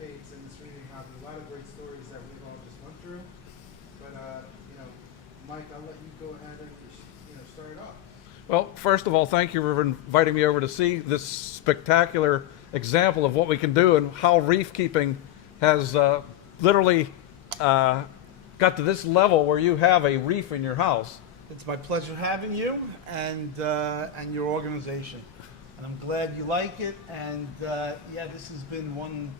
decades in this reading hobby. A lot of great stories that we've all just went through. But Mike, I'll let you go ahead and start it off. Well, first of all, thank you for inviting me over to see this spectacular example of what we can do and how reef keeping has literally got to this level where you have a reef in your house. It's my pleasure having you and your organization, and I'm glad you like it. And this has been one.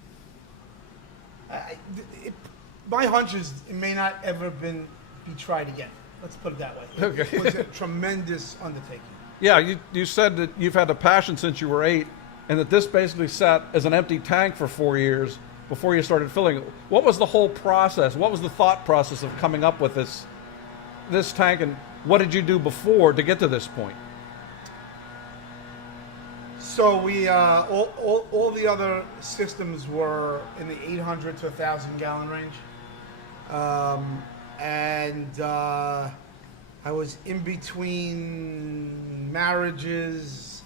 My hunch is it may not ever be tried again. Let's put it that way. Okay. It was a tremendous undertaking. Yeah, you said that you've had a passion since you were 8, and that this basically sat as an empty tank for 4 years before you started filling it. What was the whole process? What was the thought process of coming up with this tank, and what did you do before to get to this point? So we all the other systems were in the 800 to 1,000 gallon range, I was in between marriages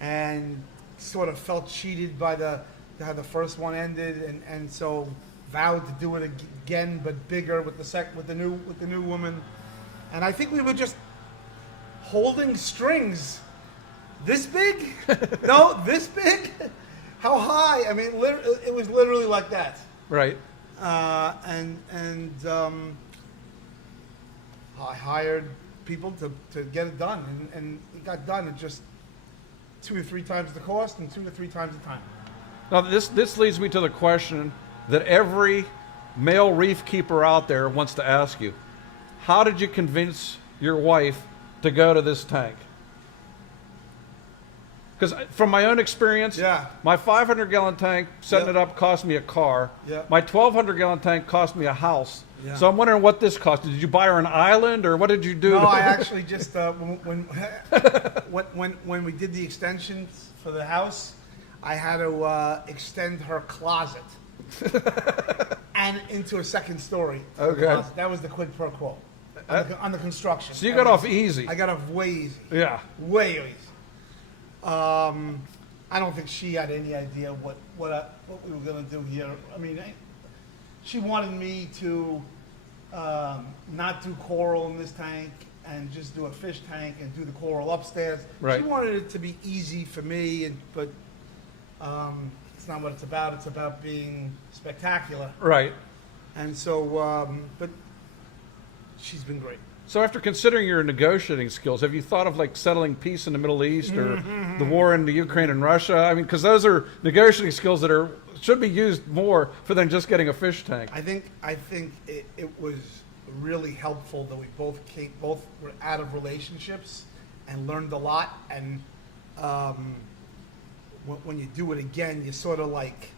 and sort of felt cheated by how the first one ended, and so vowed to do it again, but bigger with the new woman. And I think we were just holding strings this big. No, this big. How high? I mean, it was literally like that. Right. I hired people to get it done, and it got done at just 2 or 3 times the cost and 2 or 3 times the time. Now, this leads me to the question that every male reef keeper out there wants to ask you. How did you convince your wife to go to this tank? Because from my own experience, my 500-gallon tank, setting it up, cost me a car. My 1,200-gallon tank cost me a house. So I'm wondering what this cost. Did you buy her an island, or what did you do? No, I actually just when we did the extensions for the house, I had to extend her closet and into a second story. Okay, that was the quid pro quo on the construction. So you got off easy. I got off way easy. Yeah, way easy. I don't think she had any idea what we were going to do here. I mean, she wanted me to not do coral in this tank and just do a fish tank and do the coral upstairs. Right. She wanted it to be easy for me, but it's not what it's about. It's about being spectacular. Right. And so, but she's been great. So after considering your negotiating skills, have you thought of like settling peace in the Middle East or the war in the Ukraine and Russia? I mean, because those are negotiating skills that should be used more for than just getting a fish tank. I think it was really helpful that we both were out of relationships and learned a lot. And when you do it again, you sort of like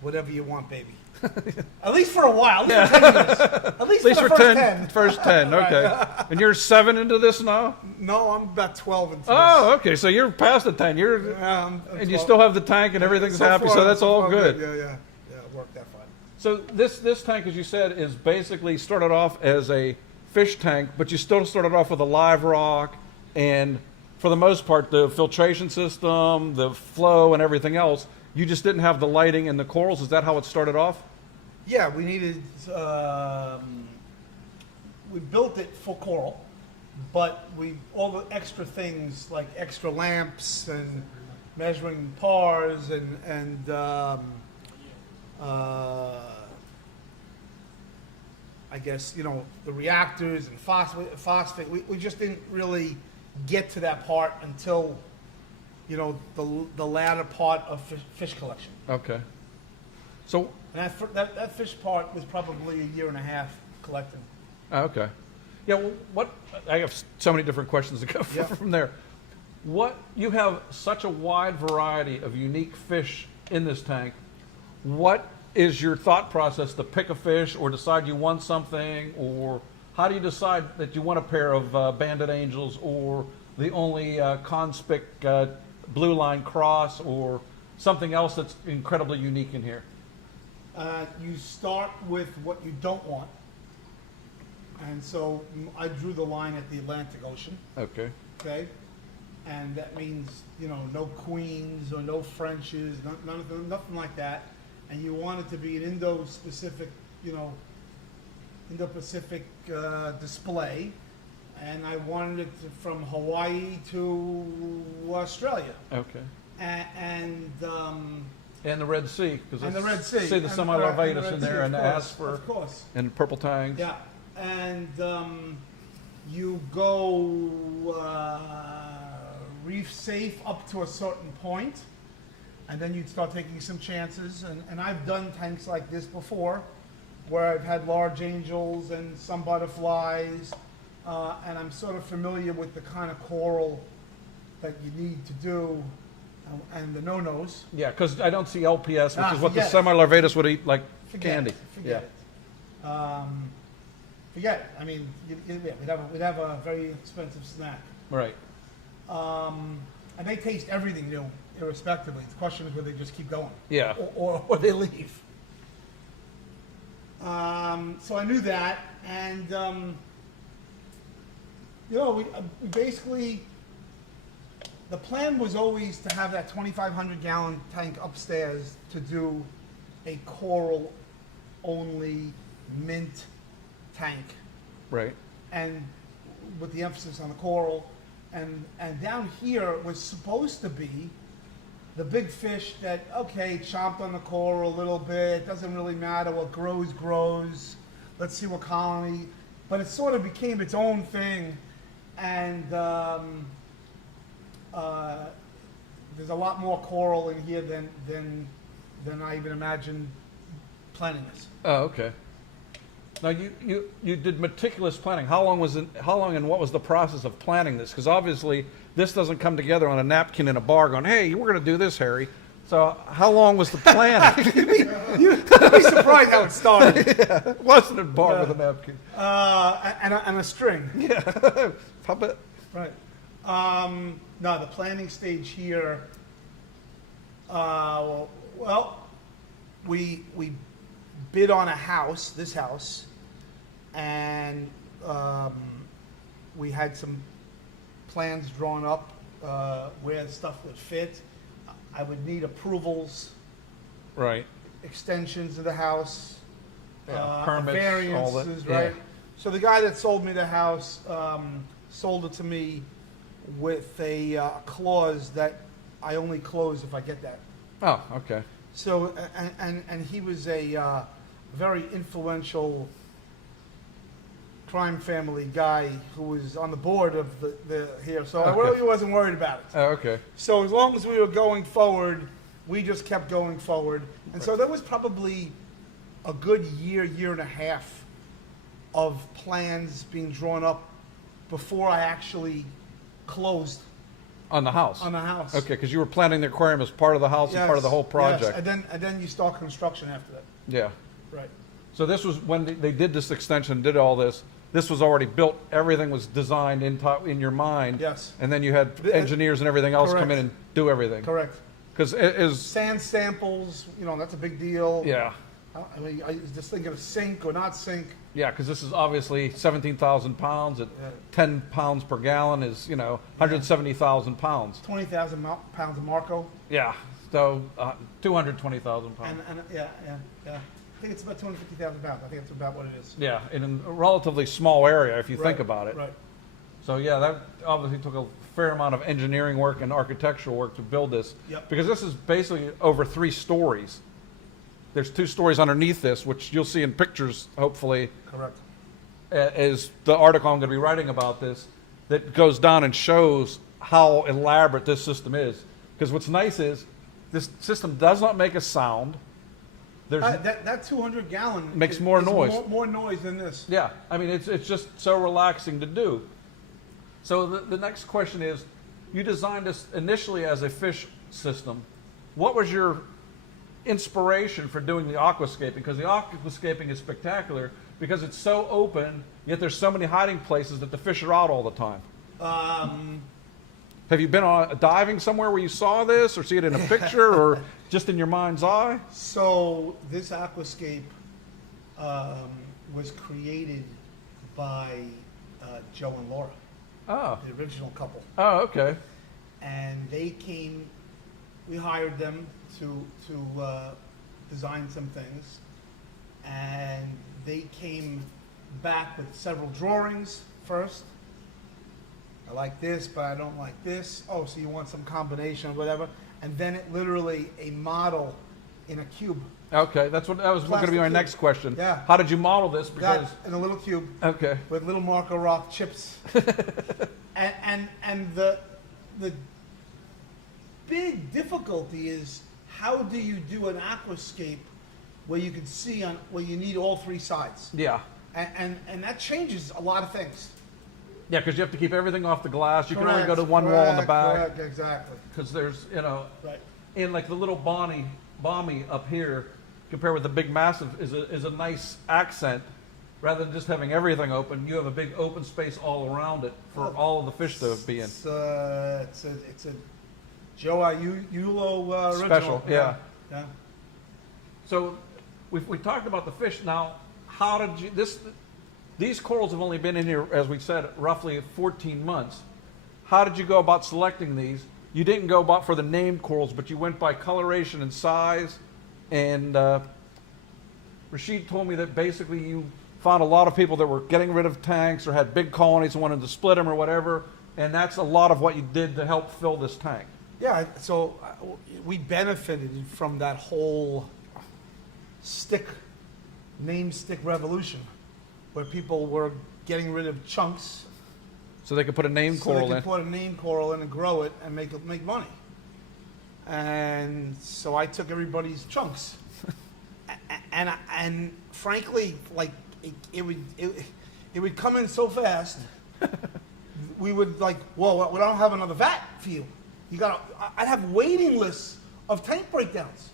whatever you want, baby. At least for a while. At least for 10 years. At least for the first 10. First 10, okay. Right. And you're 7 into this now? No, I'm about 12 into this. Oh, okay. So you're past the 10. I'm and you still have the tank and everything's happy, so that's all good. Yeah, it worked that fine. So this tank, as you said, is basically started off as a fish tank, but you still started off with a live rock and, for the most part, the filtration system, the flow, and everything else. You just didn't have the lighting and the corals. Is that how it started off? Yeah, we needed, we built it for coral, but all the extra things like extra lamps and measuring pars and I guess, the reactors and phosphate. We just didn't really get to that part until, the latter part of fish collection. Okay. So and that fish part was probably a year and a half collecting. Okay. Yeah. Well, I have so many different questions to go from there. You have such a wide variety of unique fish in this tank. What is your thought process to pick a fish or decide you want something, or how do you decide that you want a pair of banded angels or the only conspic blue line cross or something else that's incredibly unique in here? You start with what you don't want. And so I drew the line at the Atlantic Ocean. Okay. Okay. And that means, no queens or no Frenches, nothing like that. and you want it to be an Indo-specific, Indo-Pacific display, and I wanted it from Hawaii to Australia. Okay. And And the Red Sea, because And the Red Sea. see the And semi-larvatus Red in Sea, there, and the of course, asper, of course. and purple tangs. Yeah, and you go reef safe up to a certain point, and then you'd start taking some chances. And I've done tanks like this before, where I've had large angels and some butterflies, and I'm sort of familiar with the kind of coral that you need to do, and the no-nos. Yeah, because I don't see LPS, which is what the forget it. semi-larvatus would eat like Forget candy. it. Forget it. Forget it. I mean, we'd have a very expensive snack. Right. And they taste everything new, irrespectively. The question is whether they just keep going. Yeah. Or they leave. So I knew that, and we basically, the plan was always to have that 2,500 gallon tank upstairs to do a coral only mint tank, Right. and with the emphasis on the coral. And down here was supposed to be the big fish that, okay, chomped on the coral a little bit, doesn't really matter, what grows, let's see what colony, but it sort of became its own thing, and there's a lot more coral in here than I even imagined planning this. Oh, okay. Now you did meticulous planning. How long and what was the process of planning this? Because obviously this doesn't come together on a napkin in a bar going, hey, we're going to do this, Harry. So how long was the planning? You'd be surprised how it started. Yeah, it wasn't a bar with a napkin. And a string. Yeah, puppet. Right. No, the planning stage here, we bid on a house, this house, and we had some plans drawn up where the stuff would fit. I would need approvals, Right. extensions of the house, Yeah, permits, all that. variances, Yeah. right? So the guy that sold me the house sold it to me with a clause that I only close if I get that. Oh, okay. So, and he was a very influential crime family guy who was on the board of the here. So I Okay. really wasn't worried about it. Oh, okay. So as long as we were going forward, we just kept going forward. And so there was probably a good year and a half of plans being drawn up before I actually closed On the house. on the house. Okay, because you were planning the aquarium as part of the house and part of the whole project. Yes. And then you start construction after that. Yeah. Right. So this was when they did this extension, did all this. This was already built. Everything was designed in your mind. Yes. And then you had engineers and everything else come in Correct. and do everything. Correct. Because it is. Sand samples, that's a big deal. Yeah. I mean, I was just thinking of sink or not sink. Yeah, because this is obviously 17,000 pounds at Yeah. 10 pounds per gallon is 170,000 pounds. 20,000 pounds of Marco. Yeah. So 220,000 pounds. And yeah. I think it's about 250,000 pounds. I think that's about what it is. Yeah, in a relatively small area if you think Right, about it. Right. So yeah, that obviously took a fair amount of engineering work and architectural work to build this. Yep. Because this is basically over 3 stories. There's 2 stories underneath this, which you'll see in pictures, hopefully, Correct. is the article I'm going to be writing about this, that goes down and shows how elaborate this system is. Because what's nice is this system does not make a sound. There's That 200 gallon Makes more noise. More noise than this. Yeah, I mean, it's just so relaxing to do. So the next question is, you designed this initially as a fish system. What was your inspiration for doing the aquascaping? Because the aquascaping is spectacular because it's so open, yet there's so many hiding places that the fish are out all the time. Have you been diving somewhere where you saw this, or see it in a picture, or just in your mind's eye? So this aquascape was created by Joe and Laura, Oh, the original couple, oh, okay. and they came. We hired them to designed some things, and they came back with several drawings first. I like this, but I don't like this. Oh, so you want some combination or whatever. And then it literally a model in a cube. Okay, that was going to be my Plastic next cube. question. Yeah. How did you model this? Because Got in a little cube okay, with little marker rock chips. and the big difficulty is how do you do an aquascape where you can see on where you need all three sides? yeah, And that changes a lot of things. yeah, because you have to keep everything off the glass. You can only go to one wall in the back Correct, exactly. because there's Right. in like the little Bommy up here, compared with the big massive, is a nice accent. Rather than just having everything open, you have a big open space all around it for all of the fish to be in. It's a Joe Iulo original. Special, yeah. Yeah. So we talked about the fish. Now, how did you these corals have only been in here, as we said, roughly 14 months. How did you go about selecting these? You didn't go about for the named corals, but you went by coloration and size. And Rashid told me that basically you found a lot of people that were getting rid of tanks or had big colonies and wanted to split them or whatever. And that's a lot of what you did to help fill this tank. Yeah, so we benefited from that whole name stick revolution, where people were getting rid of chunks So they could put a named so coral they in. could put a name coral in and grow it and make money. And so I took everybody's chunks, and frankly, like it would come in so fast. We would like, well, we don't have another vat for you. I'd have waiting lists of tank breakdowns.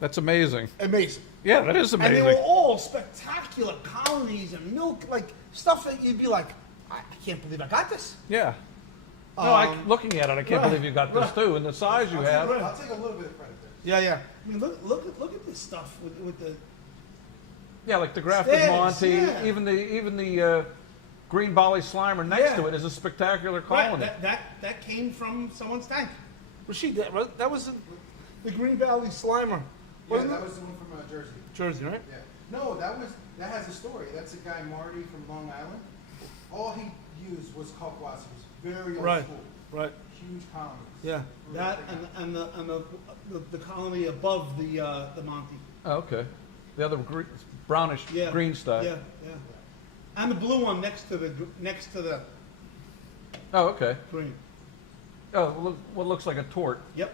That's amazing. Amazing. Yeah, that is And amazing. they were all spectacular colonies and milk, like stuff that you'd be like, I can't believe I got this. Yeah. No, looking at it, I can't right, believe you got this right. too, and the size you have. right. I'll take a little bit of credit there. Yeah, yeah. I mean, look at this stuff with the. Yeah, like the grafted Stairs, Monty, yeah. even the green Bali Slimer next Yeah. to it is a spectacular colony. Right, that came from someone's tank. Rashid, that was the Green Valley Slimer. Yeah, Wasn't that it? was the one from Jersey. Jersey, right? Yeah. No, that has a story. That's a guy Marty from Long Island. All he used was kalkwas. It was very old Right. school. Right. Huge colonies. Yeah. Really That big. and the colony above the Monty. Oh, okay. The other brownish Yeah. green stuff. Yeah, yeah. And the blue one next to the Oh, okay. green. Oh, what looks like a tort. Yep.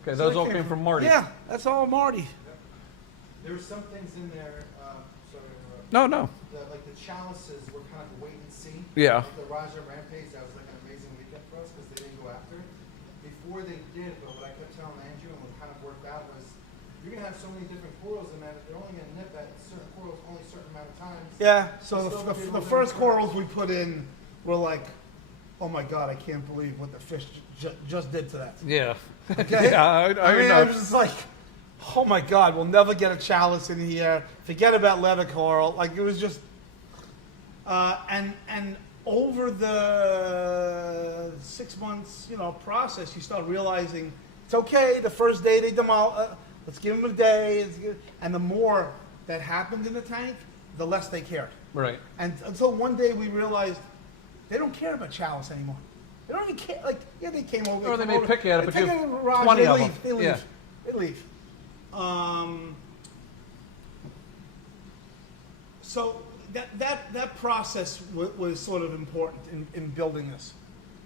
Okay, So those they all came from Marty. Yeah, that's all Marty. There were some things in there. Sorry, No, no. like the chalices were kind of a wait and see. Yeah. Like the Raja Rampage, that was like an amazing weekend for us because they didn't go after it. Before they did, but what I kept telling Andrew and what kind of worked out was, you're gonna have so many different corals in that they're only gonna nip at certain corals only a certain amount of times. Yeah. So Still be able the to first do it. corals we put in were like, oh my God, I can't believe what the fish just did to that. Yeah. Okay? Yeah, I mean, know. I was just like, oh my God, we'll never get a chalice in here. Forget about leather coral. Like, it was just, and over the 6 months, process, you start realizing it's okay. The first day they let's give them a day. And the more that happened in the tank, the less they cared. Right. And until one day we realized they don't care about chalice anymore. They don't even care. Like, yeah, they came over. Or they come may over, pick at it, they but take you it have in the garage, 20 they of leave, them. They leave. Yeah. They leave. So that process was sort of important in building this.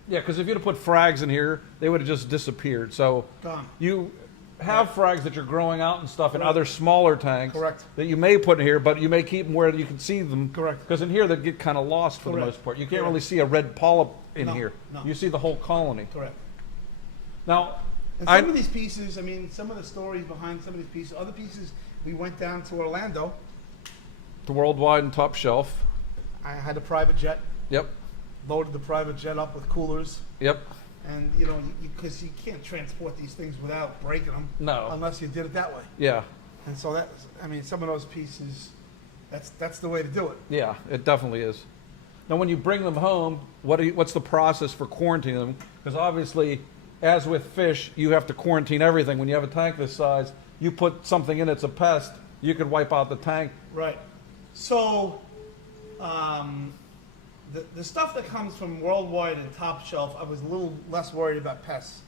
Yeah, because if you'd have put frags in here, they would have just disappeared. So Gone. you have frags that you're growing out and stuff in other smaller tanks. Correct. That you may put in here, but you may keep them where you can see them. Correct. Because in here they get kind of lost for the Correct. most part. You can't Correct. really see a red polyp in No, here. no. You see the whole colony. Correct. Now, And some of these pieces, I mean, some of the stories behind some of these pieces, other pieces, we went down to Orlando. the worldwide and top shelf. I had a private jet, Yep. loaded the private jet up with coolers. Yep. And, because you can't transport these things without breaking them. No. Unless you did it that way. Yeah. And so some of those pieces, that's the way to do it. Yeah, it definitely is. Now, when you bring them home, what's the process for quarantining them? Because obviously, as with fish, you have to quarantine everything. When you have a tank this size, you put something in that's a pest, you could wipe out the tank. Right. So, the stuff that comes from Worldwide and Top Shelf, I was a little less worried about pests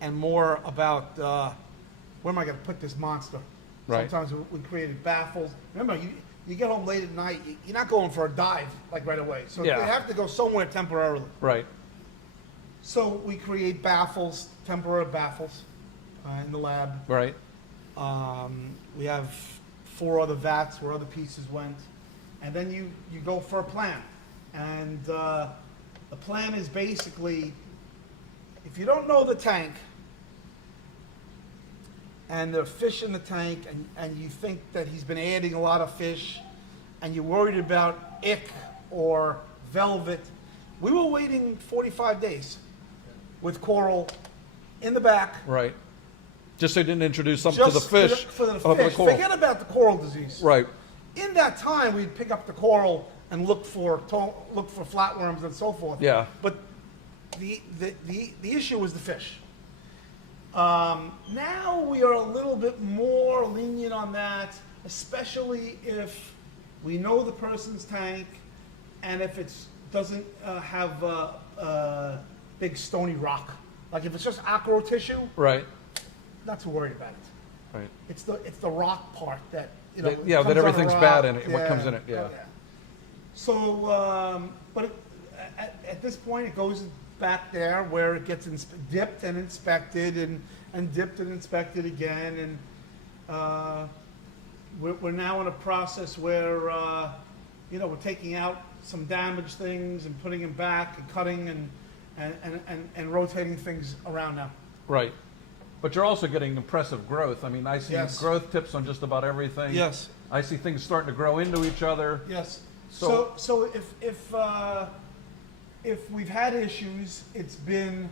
and more about where am I going to put this monster? Right. Sometimes we created baffles. Remember, you get home late at night, you're not going for a dive like right away. So Yeah. they have to go somewhere temporarily. Right. So we create baffles, temporary baffles, in the lab. Right. We have 4 other vats where other pieces went, and then you go for a plan. And the plan is basically, if you don't know the tank, and there are fish in the tank, and you think that he's been adding a lot of fish, and you're worried about ick or velvet, we were waiting 45 days with coral in the back. Right. Just so you didn't introduce something to the Just fish. for the of the fish. coral. Forget about the coral disease. Right. In that time, we'd pick up the coral and look for flatworms and so forth. Yeah. But the issue was the fish. Now we are a little bit more lenient on that, especially if we know the person's tank, and if it doesn't have a big stony rock. Like if it's just aqua tissue, Right. not too worried about it. Right. It's the rock part that Yeah, comes that on a everything's rock. bad in it, what comes in it, yeah. So, but at this point, it goes back there where it gets dipped and inspected and dipped and inspected again, and we're now in a process where we're taking out some damaged things and putting them back and cutting and rotating things around now. Right. But you're also getting impressive growth. I mean, I see Yes. growth tips on just about everything. Yes. I see things starting to grow into each other. Yes. So- So if we've had issues, it's been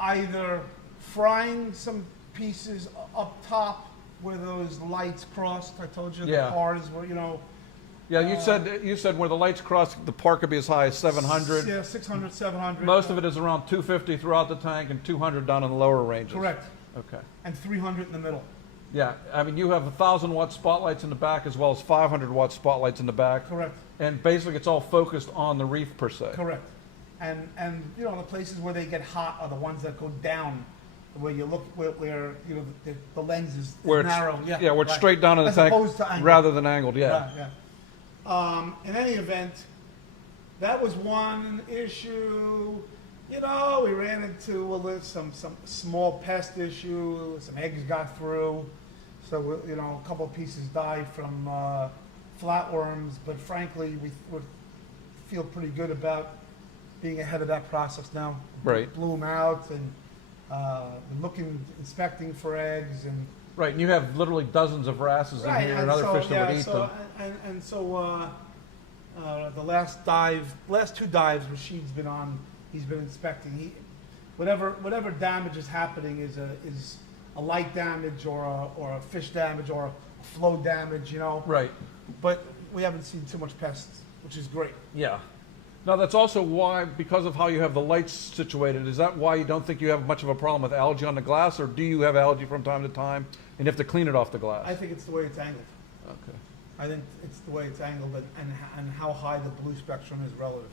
either frying some pieces up top where those lights crossed. I told you Yeah. the cars were, Yeah, you said where the lights cross, the par could be as high as 700. Yeah, 600, 700. Most of it is around 250 throughout the tank and 200 down in the lower ranges. Correct. Okay. And 300 in the middle. Yeah, I mean, you have 1,000-watt spotlights in the back as well as 500-watt spotlights in the back. Correct. And basically, it's all focused on the reef per se. Correct. And the places where they get hot are the ones that go down, where you look where the lens is Where it's, narrow. where it's right. straight down in the As tank opposed to angled. rather than angled. Yeah. Yeah. In any event, that was one issue. We ran into some small pest issue. Some eggs got through, so a couple of pieces died from flatworms. But frankly, we feel pretty good about being ahead of that process now. Right. Blew them out and been inspecting for eggs and. Right, and you have literally dozens of wrasses in here and other fish that would eat them. So the last 2 dives Rashid's been on, he's been inspecting. Whatever damage is happening is a light damage or a fish damage or a flow damage, Right. But we haven't seen too much pests, which is great. Yeah. Now, that's also why, because of how you have the lights situated, is that why you don't think you have much of a problem with algae on the glass, or do you have algae from time to time and you have to clean it off the glass? I think it's the way it's angled. Okay. I think it's the way it's angled and how high the blue spectrum is relative.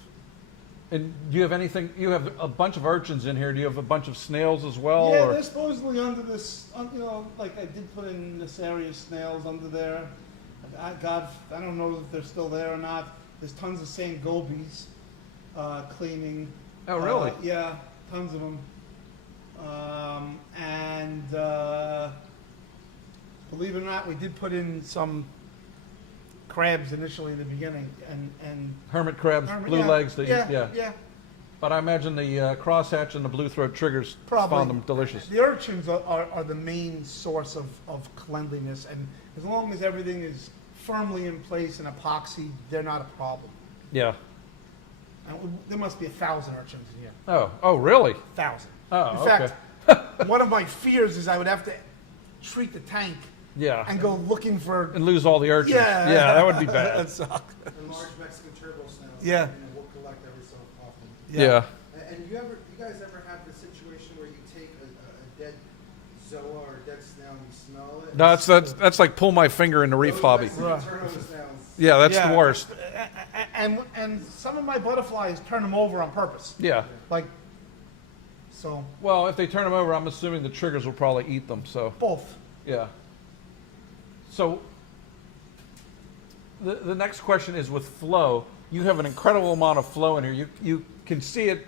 And do you have anything, you have a bunch of urchins in here, do you have a bunch of snails as well? Yeah, or? they're supposedly under this, like I did put in this area snails under there. I don't know if they're still there or not. There's tons of same gobies cleaning. Oh, really? Yeah, tons of them. Believe it or not, we did put in some crabs initially in the beginning, and Hermit crabs, blue yeah, legs, yeah. But I imagine the crosshatch and the blue throat triggers Probably. found them delicious. The urchins are the main source of cleanliness, and as long as everything is firmly in place and epoxy, they're not a problem. Yeah. And there must be 1,000 urchins in here. Oh, really? 1,000. Oh, In okay. fact, one of my fears is I would have to treat the tank Yeah. and go looking for. And lose all the urchins. Yeah. Yeah, that would be bad. That suck. The large Mexican turbo snails. Yeah. We'll collect every so often. Yeah. And you guys ever have the situation where you take a dead zoa or dead snail and you smell it. No, that's like pull my finger in the reef Those hobby. guys seem to turn over snails. Yeah, that's Yeah. the worst. And some of my butterflies turn them over on purpose. Yeah. Like, so Well, if they turn them over, I'm assuming the triggers will probably eat them. So both. yeah. So the next question is with flow. You have an incredible amount of flow in here. You can see it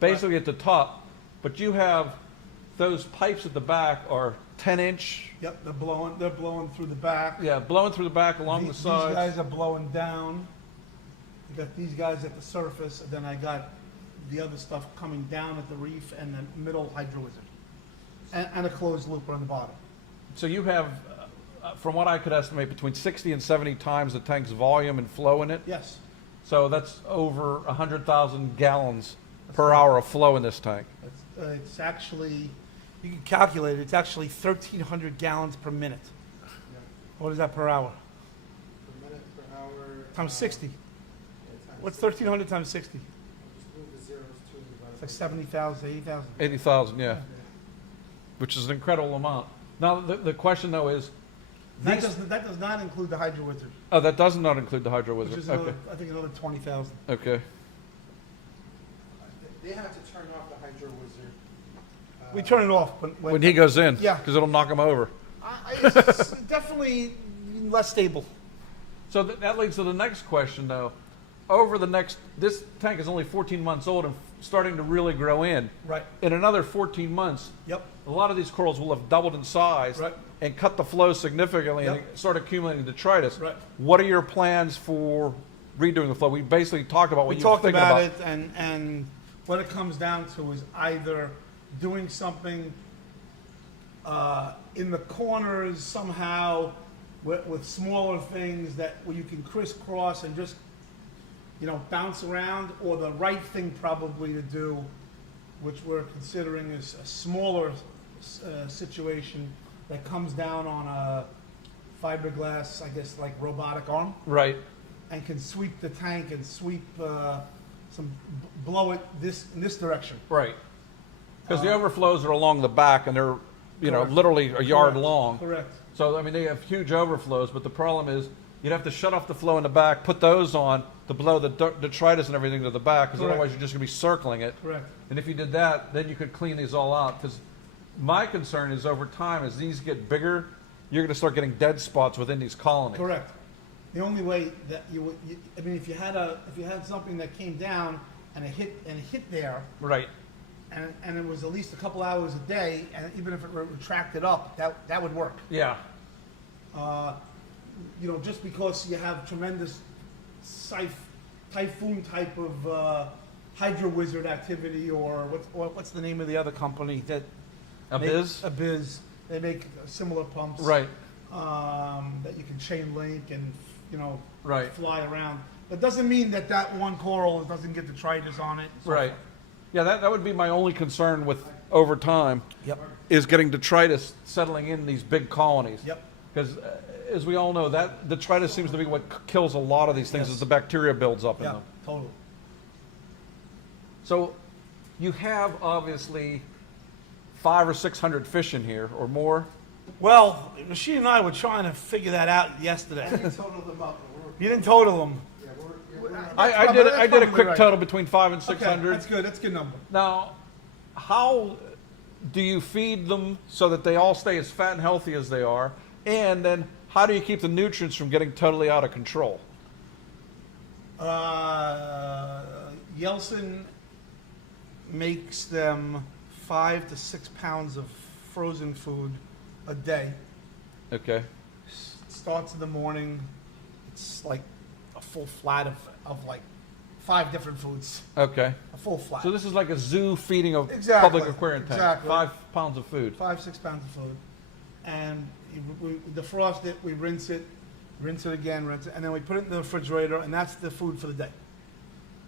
basically at the top, but you have those pipes at the back are 10-inch. Yep, they're blowing through the back. Yeah, blowing through the back along the These sides. guys are blowing down. I got these guys at the surface, and then I got the other stuff coming down at the reef and the middle hydro wizard, and a closed loop on the bottom. So you have, from what I could estimate, between 60 and 70 times the tank's volume and flow in it. Yes. So that's over 100,000 gallons per hour of flow in this tank. It's actually, you can calculate it, it's actually 1,300 gallons per minute. Yeah. What is that per hour? Per minute, per hour. Times 60. Yeah, times What's 60. 1,300 times 60? Just move the zeros to the bottom. It's like 70,000, 80,000. 80,000, yeah, which is an incredible amount. Now, the question, though, is... That does not include the hydro wizard, Oh, that does not include the hydro which wizard. is another, Okay. I think another 20,000. Okay. They have to turn off the hydro wizard. We turn it off When he goes in, Yeah. because it'll knock him over. It's definitely less stable. So that leads to the next question, though. Over the next, this tank is only 14 months old and starting to really grow in. Right. In another 14 months, Yep. a lot of these corals will have doubled in size Right. and cut the flow significantly and Yep. start accumulating detritus. Right. What are your plans for redoing the flow? We basically talked about what We you were talked thinking about it, and what it comes down to is either doing something in the corners somehow with smaller things where you can crisscross and just, bounce around, or the right thing probably to do, which we're considering is a smaller situation that comes down on a fiberglass, I guess, like robotic arm, Right. and can sweep the tank and sweep blow it in this direction. Right. Because the overflows are along the back and they're, Correct. literally a yard Correct. long. Correct. So, I mean, they have huge overflows, but the problem is you'd have to shut off the flow in the back, put those on to blow the detritus and everything to the back, because Correct. otherwise you're just going to be circling it. Correct. And if you did that, then you could clean these all out. Because my concern is over time, as these get bigger, you're going to start getting dead spots within these colonies. Correct. The only way that if you had something that came down and it hit there, Right. and it was at least a couple hours a day, and even if it retracted up, that would work. Yeah. Just because you have tremendous typhoon type of hydro wizard activity, or what's the name of the other company that Abyss? Abyss. They make similar pumps. Right. That you can chain link and Right. fly around. That doesn't mean that one coral doesn't get detritus on it. so Right. forth. Yeah, that would be my only concern with over time. Yep. Is getting detritus settling in these big colonies. Yep. Because as we all know, that detritus seems to be what kills a lot of these things Yes. as the bacteria builds up in Yeah. them. Totally. So you have obviously 500 or 600 fish in here or more. Well, Rashid and I were trying to figure that out yesterday. I didn't total them up. You didn't total them. Yeah, we're I did a probably quick right. total between 500 and Okay, 600. that's good. That's a good number. Now, how do you feed them so that they all stay as fat and healthy as they are? And then how do you keep the nutrients from getting totally out of control? Yeltsin makes them 5 to 6 pounds of frozen food a day. Okay. Starts in the morning. It's like a full flat of like 5 different foods. Okay. A full flat. So this is like a zoo feeding a Exactly, public aquarium tank. exactly. 5 pounds of food. 5-6 pounds of food, and we defrost it. We rinse it again, and then we put it in the refrigerator, and that's the food for the day.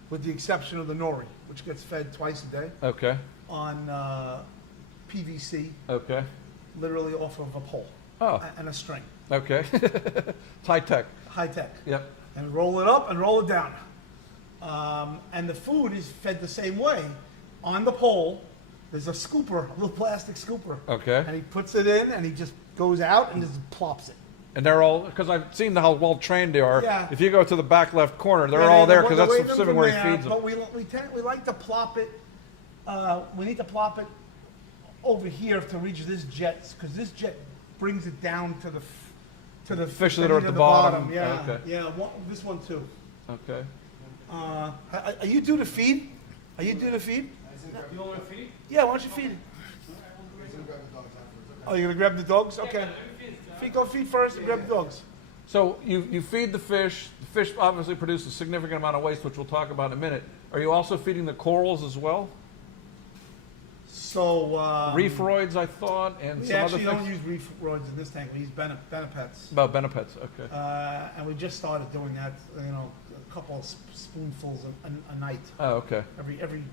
With the exception of the nori, which gets fed twice a day Okay. on PVC, Okay. literally off of a pole Oh, and a string, okay. It's high tech. high tech. Yep. And roll it up and roll it down. And the food is fed the same way on the pole there's a scooper, a little plastic scooper. Okay. And he puts it in, and he just goes out and just plops it. And they're all, because I've seen how well trained they are. Yeah. If you go to the back left corner, they're Yeah, all there they because that's wave them specifically from where he there, feeds them. But we like to plop it. We need to plop it over here to reach this jet, because this jet brings it down to the Fish that are at the bottom. Yeah, Okay. yeah. This one too. Okay. Are you due to feed? Are you due to feed? You want me to feed? Yeah. Why don't you feed it? Oh, you're gonna grab the dogs? Okay. Go feed first and grab the dogs. So you feed the fish. The fish obviously produce a significant amount of waste, which we'll talk about in a minute. Are you also feeding the corals as well? So Reefroids, I thought, and we some other actually don't things. use reef roids in this tank. We use Benepets. About Benepets, okay. And we just started doing that. A couple of spoonfuls a night, Oh, okay. every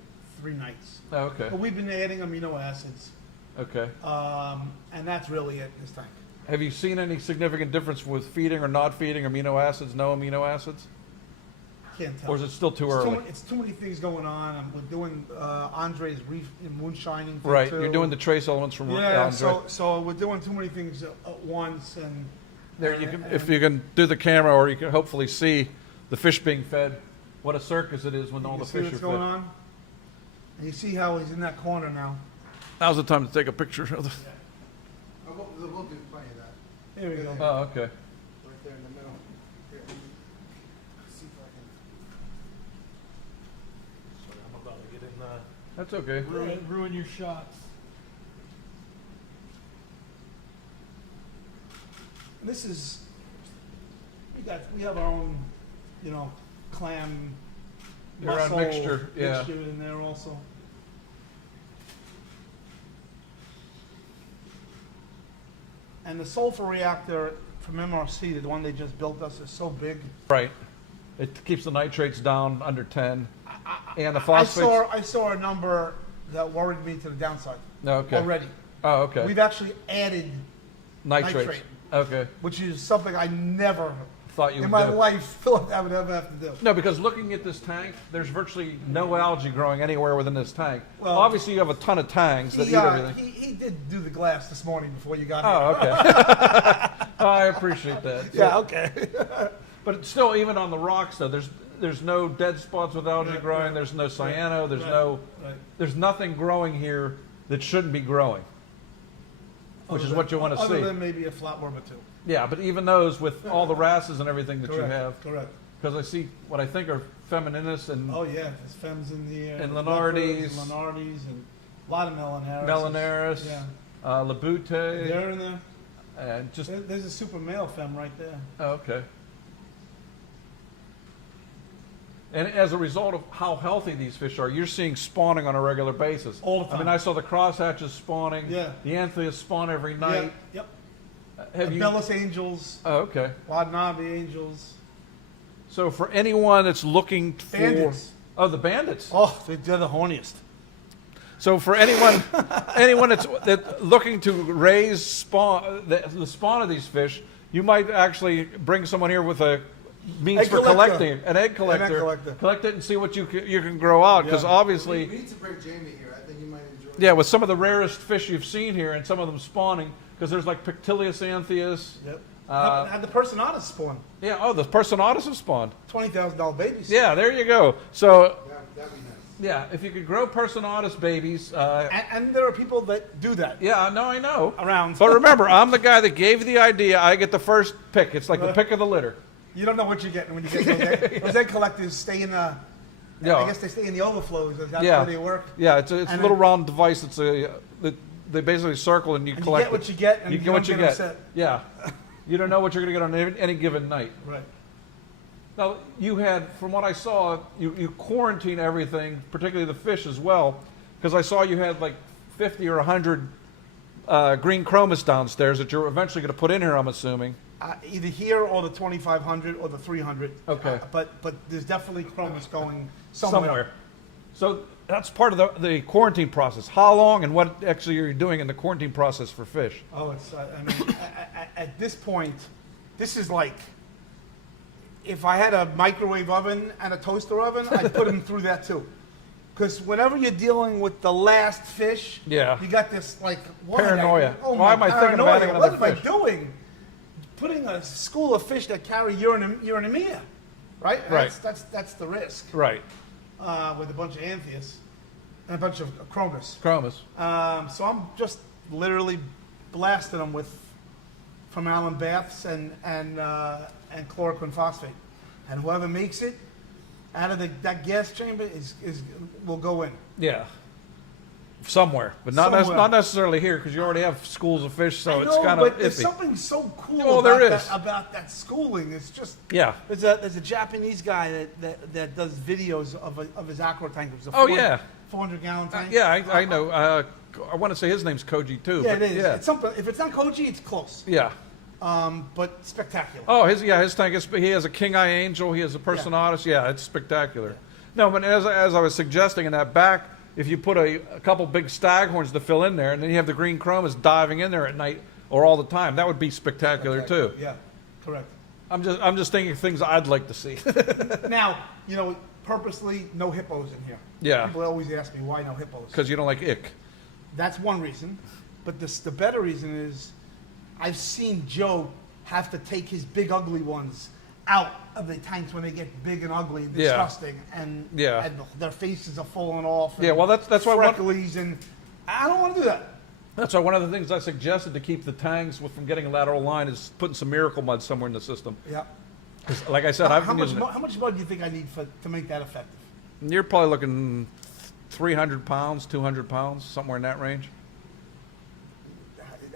3 nights. Oh, okay. But we've been adding amino acids, Okay. and that's really it in this tank. Have you seen any significant difference with feeding or not feeding amino acids, no amino acids? Can't tell. Or is it still too early? It's too many things going on. We're doing Andre's reef moonshining. Thing Right, too. you're doing the trace elements from Yeah, Andre. so we're doing too many things at once, and There, you can, if you can do the camera, or you can hopefully see the fish being fed. What a circus it is when all you the see fish what's are going fed. on. And you see how he's in that corner now. Now's the time to take a picture of this. We'll do plenty of that. Here we go. Oh, okay. Right there in the middle. Here, let me see if I can. Sorry, I'm about to get in That's okay. ruin your shots. This is, we have our own, clam Your own mussel mixture, yeah. mixture in there also. And the sulfur reactor from MRC, the one they just built us, is so big. Right. It keeps the nitrates down under 10. And the phosphates. I saw a number that worried me to the downside Okay. already. Oh, okay. We've actually added Nitrates. nitrate. Okay. which is something I never Thought you in would my do. life thought I would ever have to do. No, because looking at this tank, there's virtually no algae growing anywhere within this tank. Well, Obviously, you have a ton of tangs that eat everything. He did do the glass this morning before you got here. Oh, okay. Oh, I appreciate that. Yeah, okay. But it's still, even on the rocks, though, there's no dead spots with algae Right, growing. right, There's no cyano. There's right. there's nothing growing here that shouldn't be growing, which is what you want to Other see. than maybe a flatworm or two. Yeah, but even those with all the wrasses and everything that you Correct, have, correct. because I see what I think are femininus and Oh yeah, there's fems in the air. And there's Lenardes. leopards, Lenardes, and a lot of Melanaris. Melanaris, Yeah. Labute, They're in there. and just There's a super male fem right there. oh, okay. And as a result of how healthy these fish are, you're seeing spawning on a regular basis. All the time. I mean, I saw the crosshatches spawning. Yeah. The antheas spawn every night. Yep. Have The you? Bellis angels, Oh, okay. Wadnabe angels, So for anyone that's looking for bandits. oh, the bandits. Oh, they're the horniest. So for anyone, anyone that's looking to raise spawn, the spawn of these fish, you might actually bring someone here with a means Egg for collector. collecting an egg collector. collector. Collect it and see what you can grow out, because Yeah. obviously, We need to bring Jamie here. I think you might enjoy yeah, with some of the rarest fish you've seen here, and some of them spawning, because there's like Pictilius antheas. Yep. Uh, Had the Personatus spawn. Yeah. Oh, the Personatus have spawned. $20,000 babies. Yeah, there you go. So That'd be nice. yeah, if you could grow Personatus babies, And there are people that do that yeah, no, I know. around. But remember, I'm the guy that gave you the idea. I get the first pick. It's like the pick of the litter. You don't know what you're getting when you get those egg. Those egg collectors stay in the. Yeah. I guess they stay in the overflows. That's Yeah. where they work. Yeah, it's a And little then- round device. It's that they basically circle and you And you collect get what it. you get, and You you get what don't you get get. upset. Yeah, you don't know what you're going to get on any given night. Right. Now you had, from what I saw, you quarantine everything, particularly the fish as well, because I saw you had like 50 or 100 green chromis downstairs that you're eventually going to put in here. I'm assuming. Either here or the 2,500 or the 300. Okay. But there's definitely chromis going somewhere. So that's part of the quarantine process. How long and what actually are you doing in the quarantine process for fish? Oh, it's. I mean, at this point, this is like. If I had a microwave oven and a toaster oven, I'd put them through that too. Because whenever you're dealing with the last fish, Yeah. you got this like what Paranoia. Oh Why am I thinking of adding What another am I fish? doing? Putting a school of fish that carry uranemia, right? Right. That's the risk. Right. With a bunch of anthias and a bunch of chromis. Chromis. So I'm just literally blasting them with formalin baths and chloroquine phosphate, and whoever makes it out of that gas chamber will go in. Yeah. Somewhere, but not Somewhere. not necessarily here because you already have schools of fish, so I it's know, kind but of there's iffy. something so cool Oh, about, there is. about that schooling. It's just Yeah. there's a Japanese guy that does videos of his aqua tank. It was a Oh, yeah. 400-gallon tank. Yeah, I know. I want to say his name's Koji too. Yeah, but it is. Yeah. It's something. If it's not Koji, it's close. Yeah. But spectacular. Oh, his tank is. He has a king eye angel. He has a personatus. Yeah, it's spectacular. No, but as I was suggesting in that back, if you put a couple big staghorns to fill in there, and then you have the green chromas diving in there at night or all the time, that would be spectacular too. Yeah, correct. I'm just thinking of things I'd like to see. Now, purposely no hippos in here. Yeah. People always ask me why no hippos. Because you don't like ick. That's one reason, but the better reason is I've seen Joe have to take his big ugly ones out of the tanks when they get big and ugly and Yeah. disgusting, and, Yeah. and their faces are falling off. And Yeah, well, that's why frecklies, and I don't want to do that. That's why one of the things I suggested to keep the tanks from getting a lateral line is putting some miracle mud somewhere in the system. Yeah. 'Cause like I said, I've How been much using how much mud do you think I need to make that effective? it. You're probably looking 300 pounds, 200 pounds, somewhere in that range.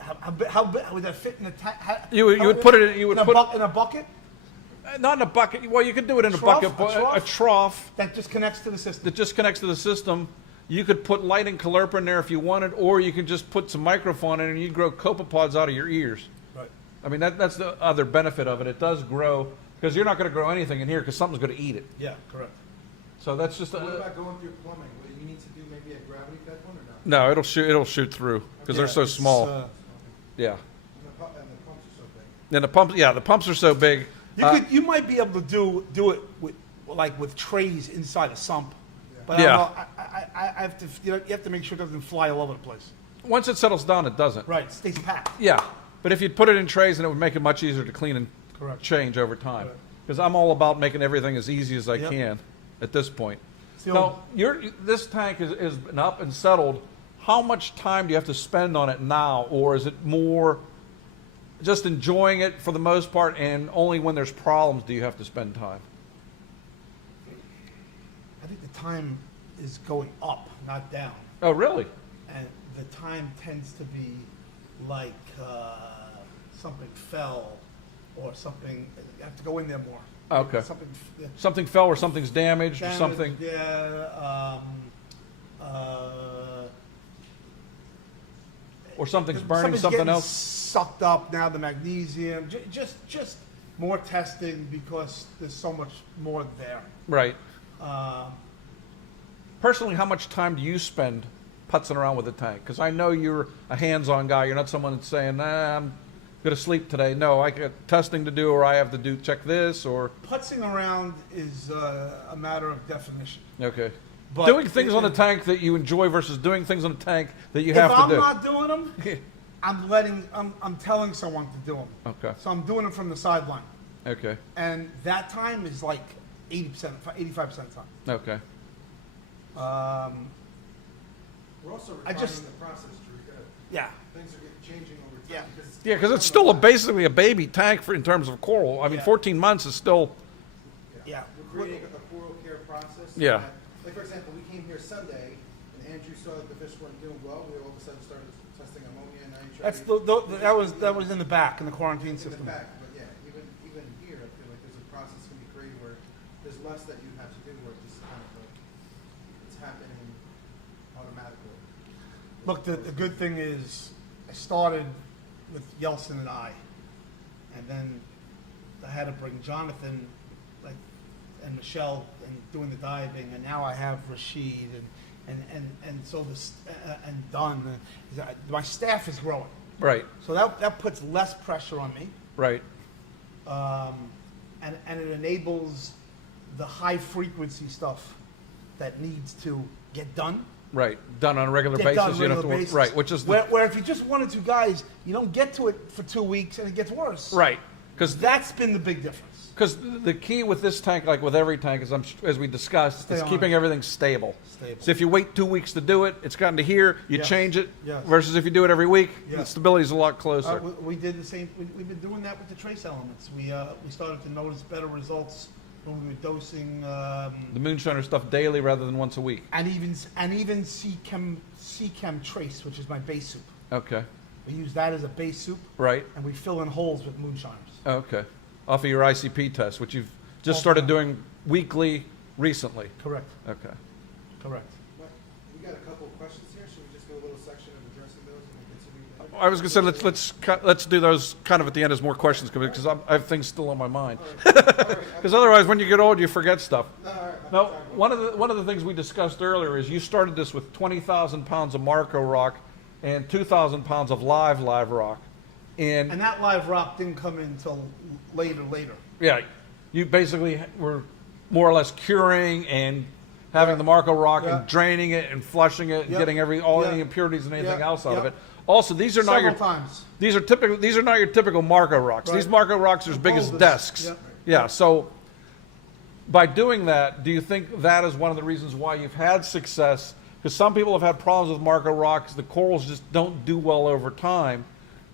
How big would that fit in a tank? You would put it in- you would put it- in a bucket Not in a bucket. Well, you could do it in a Trough? bucket, A but trough? a trough that just connects to the system. that just connects to the system. You could put light and chlorpin in there if you wanted, or you could just put some microfauna in and you'd grow copepods out of your ears. Right. I mean, that's the other benefit of it. It does grow, because you're not going to grow anything in here because something's going to eat it. Yeah, correct. So that's just What about going through plumbing? Will you need to do maybe a gravity fed one or not? no, it'll shoot through because they're Yeah, so it's, small. yeah. Yeah. And the pumps are so big. And the pumps are so big. You might be able to do it with trays inside a sump, but Yeah. I don't know, I have to you have to make sure it doesn't fly all over the place. Once it settles down, it doesn't. Right, it stays packed. Yeah, but if you'd put it in trays, then it would make it much easier to clean and Correct. change over time. Correct. Because I'm all about making everything as easy as I Yep. can at this point. It's the Now, old- this tank is been up and settled. How much time do you have to spend on it now, or is it more just enjoying it for the most part, and only when there's problems do you have to spend time? I think the time is going up, not down, Oh, really? and the time tends to be like something fell or something. You have to go in there more. Okay. Something. Something fell or something's damaged or Damage, something? Yeah. Or something's burning Something's something getting else? sucked up now. The magnesium. Just more testing because there's so much more there. Right. Um, Personally, how much time do you spend putzing around with the tank? Because I know you're a hands-on guy. You're not someone that's saying, nah, I'm going to sleep today. No, I got testing to do, or I have to check this, or... putzing around is a matter of definition. Okay. But doing things on the it- tank that you enjoy versus doing things on the tank that you If have I'm to do. not doing them, I'm telling someone to do them. Okay. So I'm doing them from the sideline, Okay. and that time is like 80%, 85% time. Okay. We're also I refining just- the process, Drew. Yeah. Things are changing over time. Yeah. Yeah, because it's still basically a baby tank in terms of coral. I mean, Yeah. 14 months is still... Yeah. We're creating a coral care process. Yeah. Like, for example, we came here Sunday, and Andrew saw that the fish weren't doing well. We all of a sudden started testing ammonia and nitrate. That was in the back in the quarantine in the system. back, but yeah, even here, I feel like there's a process can be created where there's less that you have to do, where it's just kind of like, it's happening automatically. Look, the good thing is I started with Yeltsin and I, and then I had to bring Jonathan, and Michelle, and doing the diving, and now I have Rashid, and so this and Dunn. My staff is growing, Right. so that puts less pressure on me, Right. and it enables the high frequency stuff that needs to get done. Right, done on a regular Get basis. done on a You don't have regular to work, basis. right, which is the, Where if you just one or two guys, you don't get to it for 2 weeks and it gets worse. right, because That's been the big difference. the key with this tank, like with every tank, as we discussed, Stay is on keeping it. everything stable. Stable. So if you wait 2 weeks to do it, it's gotten to here, you Yes. change it, Yes. versus if you do it every week, the Yes. stability's a lot closer. We did the same. We've been doing that with the trace elements. We started to notice better results when we were dosing, The moonshiner stuff daily rather than once a week. and even C-Chem Trace, which is my base soup. Okay, We use that as a base soup, right, and we fill in holes with moonshiners. okay. Off of your ICP test, which you've just All started done. doing weekly recently. Correct. Okay. Correct. We got a couple of questions here. Should we just do a little section of addressing those and then continue? I was gonna say let's do those kind of at the end as more questions because I have things still on my mind. All right. Because otherwise, when you get old, you forget stuff. No, all right. Now, one of the things we discussed earlier is you started this with 20,000 pounds of Marco rock and 2,000 pounds of live rock, And that live rock didn't come in until later. yeah, you basically were more or less curing and having the Marco rock Yeah. and draining it and flushing it and Yep. getting any Yep. impurities and anything Yep. else out of Yep. it. Also, these are not Several your times. These are not your typical Marco rocks. Right. These Marco rocks are as big as Bulbous. desks. Yep. Yeah. So by doing that, do you think that is one of the reasons why you've had success? Because some people have had problems with Marco rocks. The corals just don't do well over time,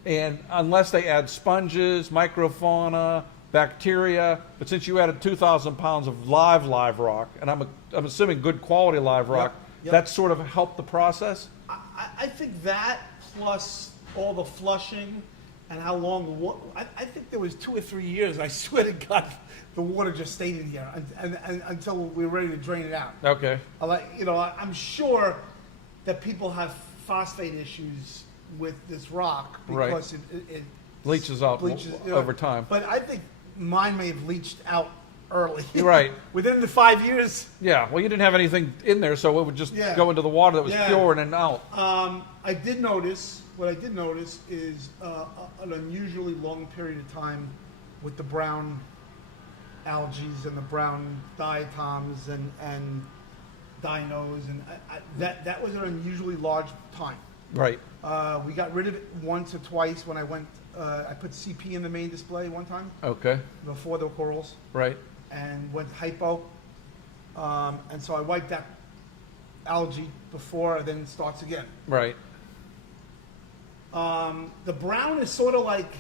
and unless they add sponges, microfauna, bacteria. But since you added 2,000 pounds of live rock, and I'm assuming good quality live rock, Yep. that sort of helped the process. I think that plus all the flushing and how long the water. I think there was 2 or 3 years. I swear to God, the water just stayed in here and until we were ready to drain it out. Okay. I'm sure that people have phosphate issues with this rock Right. because it Leaches out bleaches over time. But I think mine may have leached out early. You're right. Within the 5 years. Yeah, well, you didn't have anything in there, so it would just Yeah. go into the water that was Yeah. pure and then out. I did notice. What I did notice is an unusually long period of time with the brown algae and the brown diatoms and dinos, and that was an unusually large time. Right. We got rid of it once or twice when I went. I put CP in the main display one time Okay. before the corals Right. and went hypo, and so I wiped that algae before it then starts again. Right. The brown is sort of like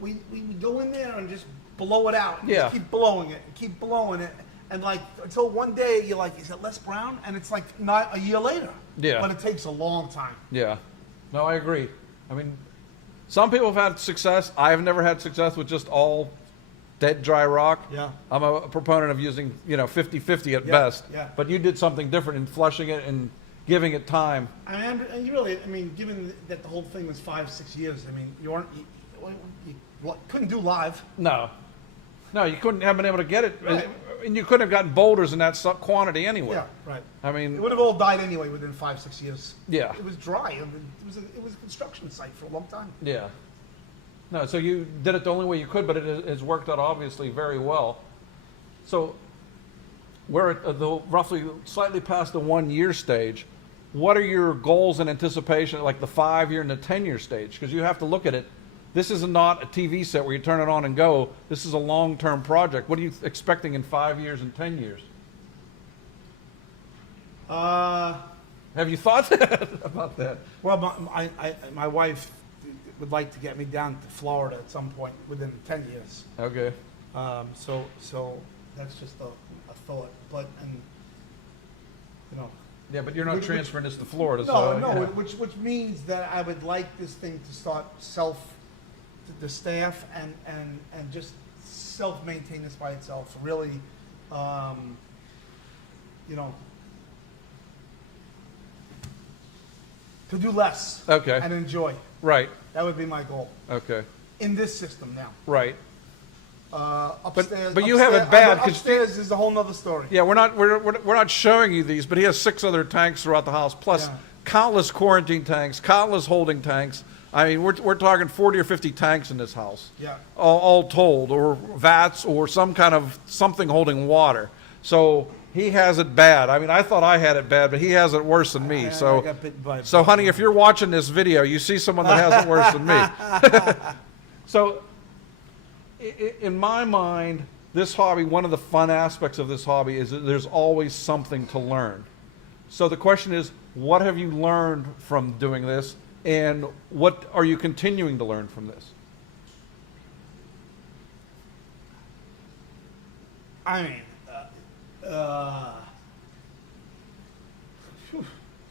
we go in there and just blow it out. Yeah. Just keep blowing it, keep blowing it, and like until one day you're like, is it less brown? And it's like not a year later. Yeah. But it takes a long time. Yeah. No, I agree. I mean, some people have had success. I have never had success with just all dead dry rock. Yeah. I'm a proponent of using 50-50 at Yeah, best. yeah. But you did something different in flushing it and giving it time. Given that the whole thing was 5-6 years, you couldn't do live. No. No, you couldn't have been able to get it. Right. And you couldn't have gotten boulders in that quantity anyway. Yeah, right. I It mean, would have all died anyway within 5-6 years. Yeah. It was dry. It was a construction site for a long time. yeah. No, so you did it the only way you could, but it has worked out obviously very well. So we're at the roughly slightly past the 1 year stage. What are your goals and anticipation at like the 5 year and the 10-year stage? Because you have to look at it. This is not a TV set where you turn it on and go. This is a long-term project. What are you expecting in 5 years and 10 years? Have you thought about that? Well, my wife would like to get me down to Florida at some point within 10 years. Okay. So that's just a thought. But Yeah, but you're not Which- transferring this to Florida, no, so no, yeah. which means that I would like this thing to start the staff and just self-maintain this by itself. Really, to do less. Okay. And enjoy. Right. That would be my goal Okay. in this system now. Right. Upstairs, but you have it bad 'cause upstairs is a whole nother story. Yeah, we're not showing you these, but he has 6 other tanks throughout the house, plus Yeah. countless quarantine tanks, countless holding tanks. I mean, we're talking 40 or 50 tanks in this house. Yeah. All told, or vats, or some kind of something holding water. So he has it bad. I mean, I thought I had it bad, but he has it worse than me. I So, got bitten by a so bug. honey, if you're watching this video, you see someone that has it worse than me. So, in my mind, this hobby, one of the fun aspects of this hobby is that there's always something to learn. So the question is, what have you learned from doing this, and what are you continuing to learn from this? I mean,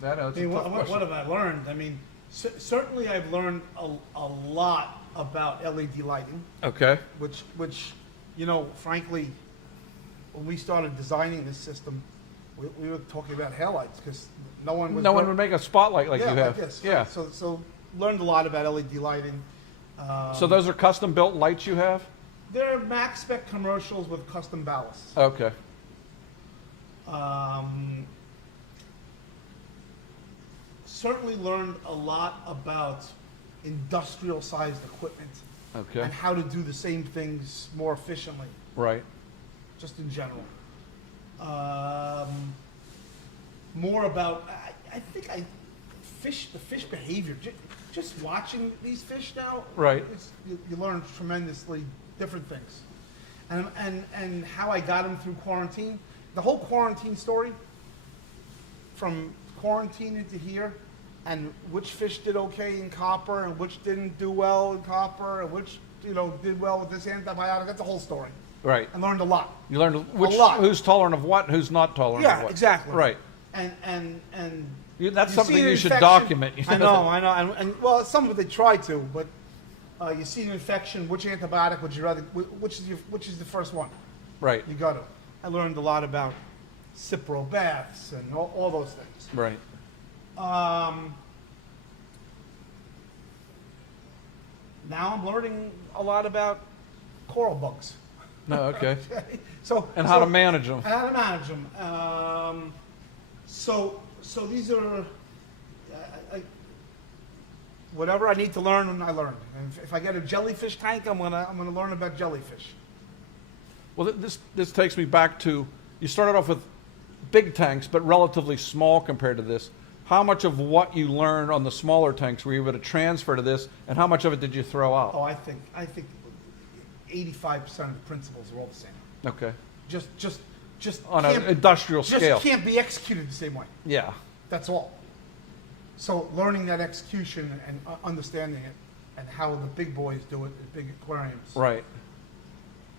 That's I mean, what have I learned? I mean, certainly I've learned a lot about LED lighting, Okay. which, you know, frankly, when we started designing this system, we were talking about halides because no one would make a spotlight like yeah, you have. like this. Yeah. So learned a lot about LED lighting. So those are custom built lights you have? They're max spec commercials with custom ballasts. Okay. Certainly learned a lot about industrial sized equipment Okay. and how to do the same things more efficiently, Right. just in general. More about, I think the fish behavior. Just watching these fish now, Right. You learn tremendously different things. And how I got them through quarantine. The whole quarantine story, from quarantine into here, and which fish did okay in copper and which didn't do well in copper and which, you know, did well with this antibiotic. That's the whole story. Right. I learned a lot. You learned lot. who's tolerant of what, who's not tolerant of Yeah, what. exactly. Right. And That's you something see an you should infection- document. I know, and well, some of it they try to, but you see an infection. Which antibiotic would you rather? Which is the first one? Right. You got to. I learned a lot about Cipro baths and all those things. Right. Now I'm learning a lot about coral bugs. No. Okay. So And how to manage them. How to manage them. So these are whatever I need to learn, and I learn. And if I get a jellyfish tank, I'm gonna learn about jellyfish. Well, this takes me back to, you started off with big tanks, but relatively small compared to this. How much of what you learned on the smaller tanks were you able to transfer to this, and how much of it did you throw out? Oh, I think 85% of the principles are all the same. Okay. Just On an can't- industrial scale. Just can't be executed the same way. Yeah. That's all. So learning that execution and understanding it, and how the big boys do it at big aquariums. Right.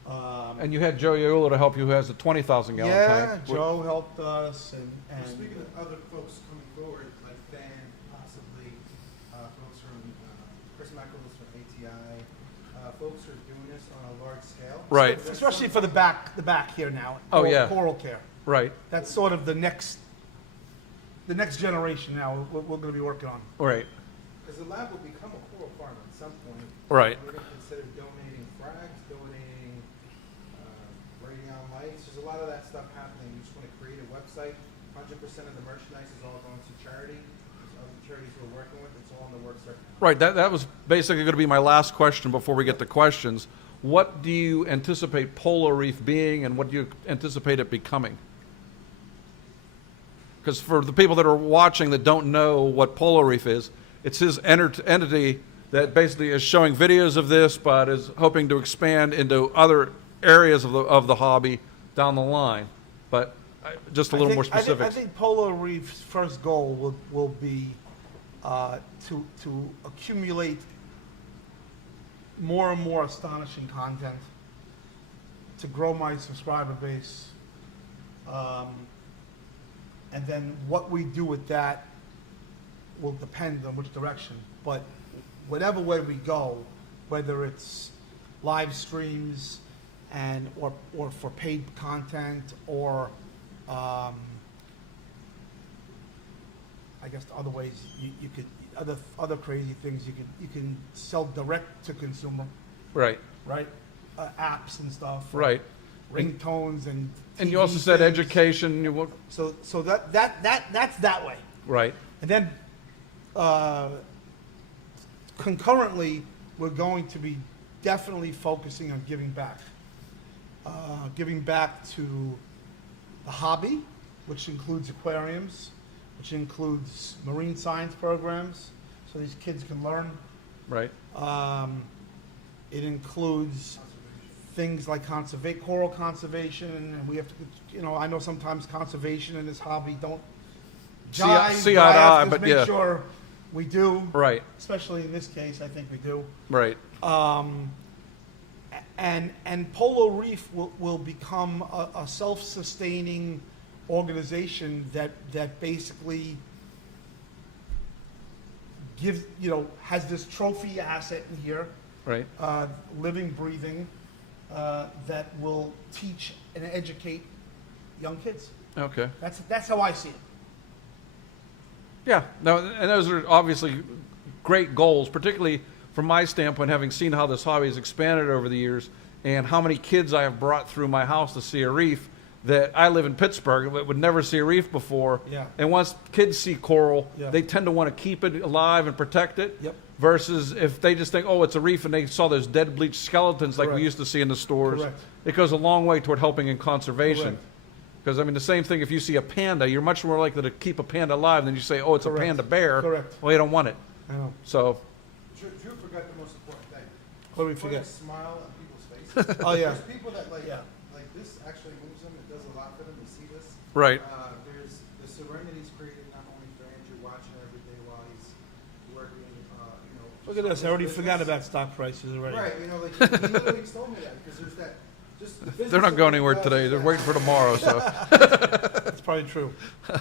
And you had Joe Yola to help you, who has a 20,000 gallon Yeah, tank. Joe helped us, and Speaking of other folks coming forward, like Dan, possibly, folks from, Chris Michaels from ATI, folks who are doing this on a large scale. Right. especially for the back here now. Oh, yeah. Coral care. Right. That's sort of the next generation now. We're going to be working on. Right. Because the lab will become a coral farm at some point. Right. We're going to consider donating frags, donating radon lights. There's a lot of that stuff happening. We just want to create a website. 100% of the merchandise is all going to charity. There's other charities we're working with. It's all in the works right now. Right. That was basically going to be my last question before we get to questions. What do you anticipate Polo Reef being, and what do you anticipate it becoming? Because for the people that are watching that don't know what Polo Reef is, it's his entity that basically is showing videos of this, but is hoping to expand into other areas of the hobby down the line. But just a little more specifics. I think Polo Reef's first goal will be to accumulate more and more astonishing content, to grow my subscriber base, and then what we do with that will depend on which direction. But whatever way we go, whether it's live streams or for paid content, or I guess the other ways you could other crazy things you can sell direct to consumer, Right. right? Apps and stuff, Right. ringtones and And you TV also said things. education. So that's that way. Right. And then concurrently, we're going to be definitely focusing on giving back. Giving back to the hobby, which includes aquariums, which includes marine science programs, so these kids can learn. Right. It includes things like coral conservation, and we have to, you know, I know sometimes conservation and this hobby don't See jive, eye but I to have eye, to but make yeah. sure we do. Right. Especially in this case, I think we do. Right. And Polo Reef will become a self-sustaining organization that basically gives, you know, has this trophy asset in here, Right. living, breathing, that will teach and educate young kids. Okay. That's how I see it. Yeah, no, and those are obviously great goals, particularly from my standpoint, having seen how this hobby has expanded over the years and how many kids I have brought through my house to see a reef that I live in Pittsburgh but would never see a reef before. Yeah. And once kids see coral, Yeah. they tend to want to keep it alive and protect it. Yep. Versus if they just think, oh, it's a reef, and they saw those dead bleached skeletons like we Correct. used to see in the stores. Correct. It goes a long way toward helping in conservation. Correct. Because, I mean, the same thing, if you see a panda, you're much more likely to keep a panda alive than you say, oh, it's Correct. a panda bear. Correct. Well, you don't want it. I know. So, Drew forgot the most important thing. What did we Put forget? a smile on people's faces. Oh, yeah. There's people that like this actually moves them. It does a lot for them to see this. right. There's the serenity's created not only for Andrew watching every day while he's working, you know. Look at this. I already business. forgot about stock prices already. Right, you know, like he literally told me that because there's that. Just the They're not business going of anywhere it today. does They're that. waiting for tomorrow, so. That's probably true. So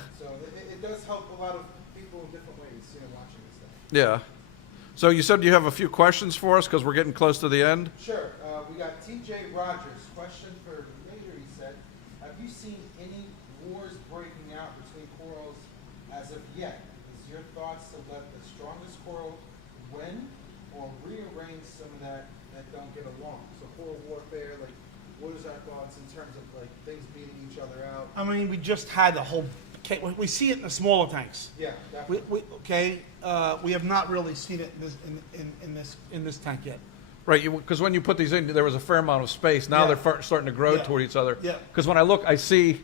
it does help a lot of people in different ways, you know, watching this stuff. Yeah. So you said you have a few questions for us because we're getting close to the end? Sure. We got TJ Rogers. Question for later, he said. Have you seen any wars breaking out between corals as of yet? Is your thoughts to let the strongest coral win or rearrange some of that don't get along? So coral warfare, like, what is our thoughts in terms of like things beating each other out? I mean, we just had the whole. We see it in the smaller tanks. Yeah, definitely. We have not really seen it in this tank yet. Right, because when you put these in, there was a fair amount of space. Now Yeah. they're starting to grow Yeah. toward each other. Yeah. Because when I look, I see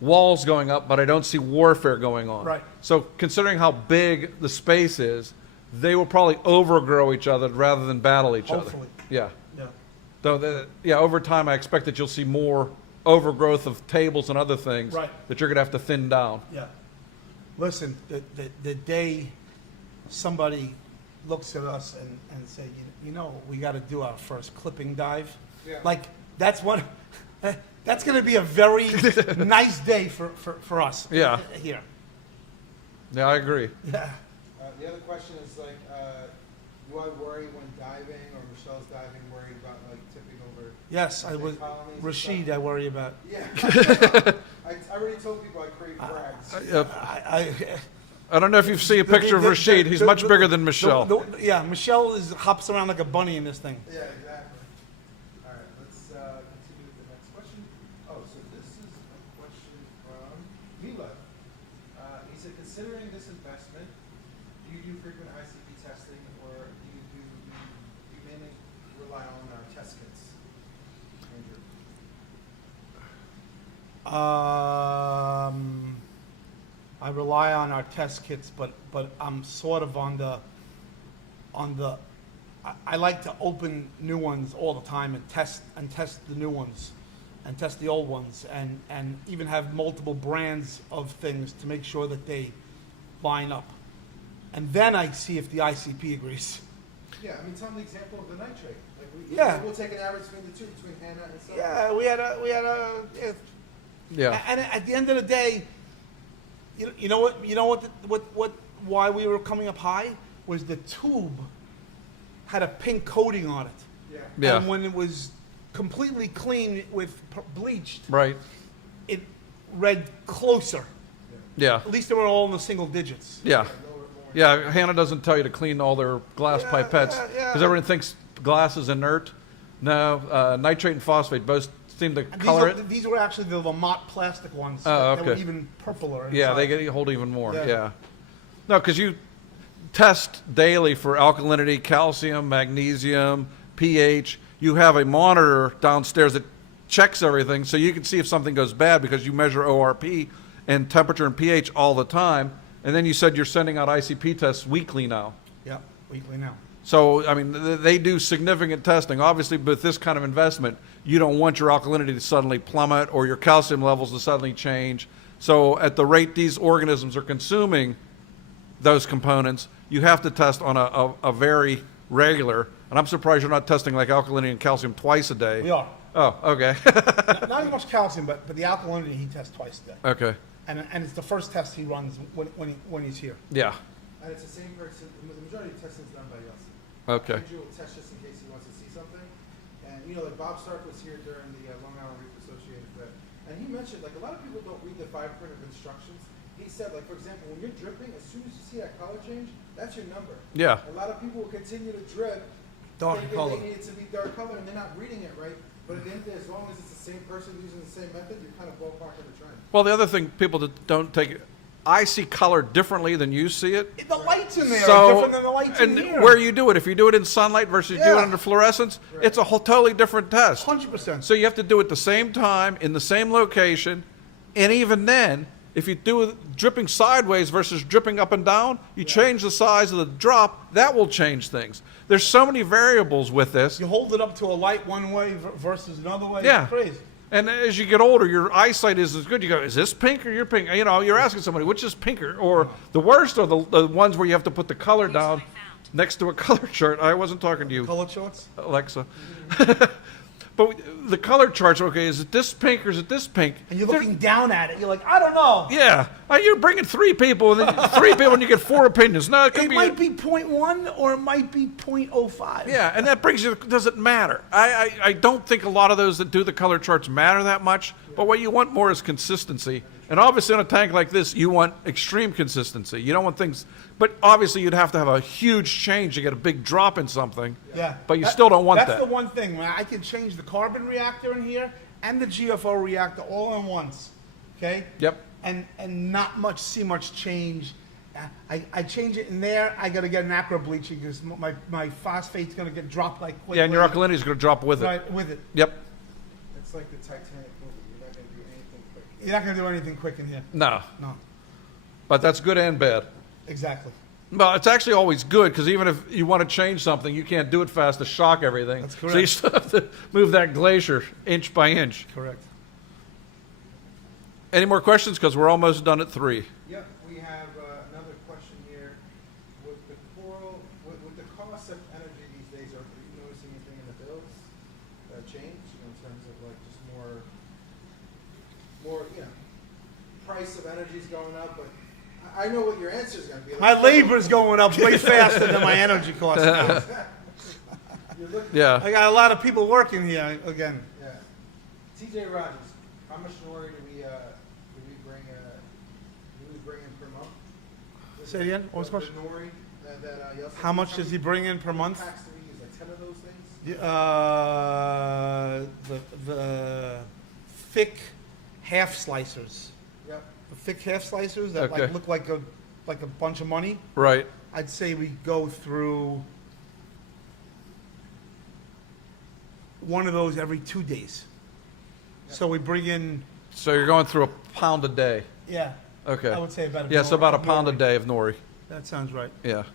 walls going up, but I don't see warfare going on. Right. So considering how big the space is, they will probably overgrow each other rather than battle each Hopefully. other. Yeah. Yeah. Though, over time, I expect that you'll see more overgrowth of tables and other things Right. that you're going to have to thin down. Yeah. Listen, the day somebody looks at us and say, you know, we got to do our first clipping dive. Yeah. Like that's that's going to be a very nice day for us. Yeah. Here. Yeah, I agree. Yeah. The other question is like, do I worry when diving or Michelle's diving, worried about like tipping over? Yes, I big was colonies and Rashid. stuff? I worry about. Yeah. I already told people I crave frags. I don't know if you've seen a picture of Rashid. He's much bigger than Michelle. Yeah, Michelle hops around like a bunny in this thing. Yeah, exactly. All right, let's continue with the next question. Oh, so this is a question from Mila. He said, considering this investment, do you do frequent ICP testing, or do you mainly rely on our test kits? Andrew. I rely on our test kits, but I'm sort of on the. I like to open new ones all the time and test the new ones, and test the old ones, and even have multiple brands of things to make sure that they line up, and then I see if the ICP agrees. Yeah, I mean, tell me the example of the nitrate. Like Yeah. We'll take an average between the two, between Hannah and Sandler. Yeah, we had a. Yeah. And at the end of the day, you know what why we were coming up high was the tube had a pink coating on it. Yeah. Yeah. And when it was completely clean with bleached, Right. it read closer. Yeah. At least they were all in the single digits. Yeah. Lower. Yeah, Hannah doesn't tell you to clean all their glass Yeah, pipettes yeah, because yeah. everyone thinks glass is inert. No, nitrate and phosphate both seem to And color it. these were actually the Lamont plastic ones. Oh, that were okay. even purpler. Yeah, they inside. get hold even more. Yeah. Yeah. No, because you test daily for alkalinity, calcium, magnesium, pH. You have a monitor downstairs that checks everything so you can see if something goes bad because you measure ORP and temperature and pH all the time. And then you said you're sending out ICP tests weekly now. Yep, weekly now. So, I mean, they do significant testing. Obviously, with this kind of investment, you don't want your alkalinity to suddenly plummet or your calcium levels to suddenly change. So at the rate these organisms are consuming those components, you have to test on a very regular, and I'm surprised you're not testing like alkalinity and calcium twice a day. We are. Oh, okay. Not as much calcium, but the alkalinity he tests twice a day. Okay. And it's the first test he runs when he's here. Yeah. And it's the same person, the majority of testing is done by us. Okay. Andrew will test just in case he wants to see something. And, you know, like Bob Stark was here during the Long Island Reef Associated Fair. And he mentioned, like, a lot of people don't read the fine print of instructions. He said, like, for example, when you're dripping, as soon as you see that color change, that's your number. Yeah. A lot of people will continue to drip, Dark thinking color. they need it to be dark color, and they're not reading it right. But at the end of the day, as long as it's the same person using the same method, you're kind of ballparking the trend. Well, the other thing people that don't take, I see color differently than you see it. The lights in there are So, different than the lights in and here. where you do it, if you do it in sunlight versus you do it Yeah. under fluorescence, it's a whole totally different test. 100%. So you have to do it the same time, in the same location, and even then, if you do it dripping sideways versus dripping up and down, you change the size of the drop, that will change things. There's so many variables with this. You hold it up to a light one way versus another way. Yeah. It's crazy. And as you get older, your eyesight is as good. You go, is this pink or you're pink? You know, you're asking somebody, which is pinker? Or the worst are the ones where you have to put the color down next to a color chart. I wasn't talking to you, Color charts. Alexa. But the color charts, okay, is it this pink or is it this pink? And you're looking down at it. You're like, I don't know. Yeah. You're bringing three people, and then three people, and you get four opinions. No, it could It be. might be 0.1 or it might be 0.05. Yeah, and that brings you, doesn't matter. I don't think a lot of those that do the color charts matter that much, but what you want more is consistency. And obviously on a tank like this, you want extreme consistency. You don't want things, but obviously you'd have to have a huge change to get a big drop in something. Yeah. But you still don't want That's that. the one thing, man. I can change the carbon reactor in here and the GFO reactor all in once. Okay? Yep. And not see much change. I change it in there, I gotta get an acro bleaching because my phosphate's gonna get dropped like quickly. Yeah, and your alkalinity is going to drop with it. Right, with it. Yep. It's like the Titanic movie. You're not going to do anything quick. You're not gonna do anything quick in here. No. No. But that's good and bad. Exactly. Well, it's actually always good because even if you want to change something, you can't do it fast to shock everything. That's So you correct. still have to move that glacier inch by inch. Correct. Any more questions? Because we're almost done at 3. Yep, we have another question here. With the coral, with the cost of energy these days, are you noticing anything in the bills change? You know, in terms of like just more, you know, price of energy is going up. But I know what your answer is going to be. My labor's going up way faster than my energy costs. You're looking, Yeah. I got a lot of people working here again. yeah. TJ Rogers, how much nori do we bring in per month? Say it again? What was the The question? nori that Yeltsin- How much does he bring in per How many month? packs do we use? Like 10 of those things? The thick half slicers. Yep. The thick half slicers that Okay. like look like a bunch of money. Right. I'd say we go through one of those every 2 days. So we bring in, So you're going through a pound a day. yeah, Okay. I would say about Yeah, so about a pound a nori. day of nori. That sounds right. Yeah. Okay.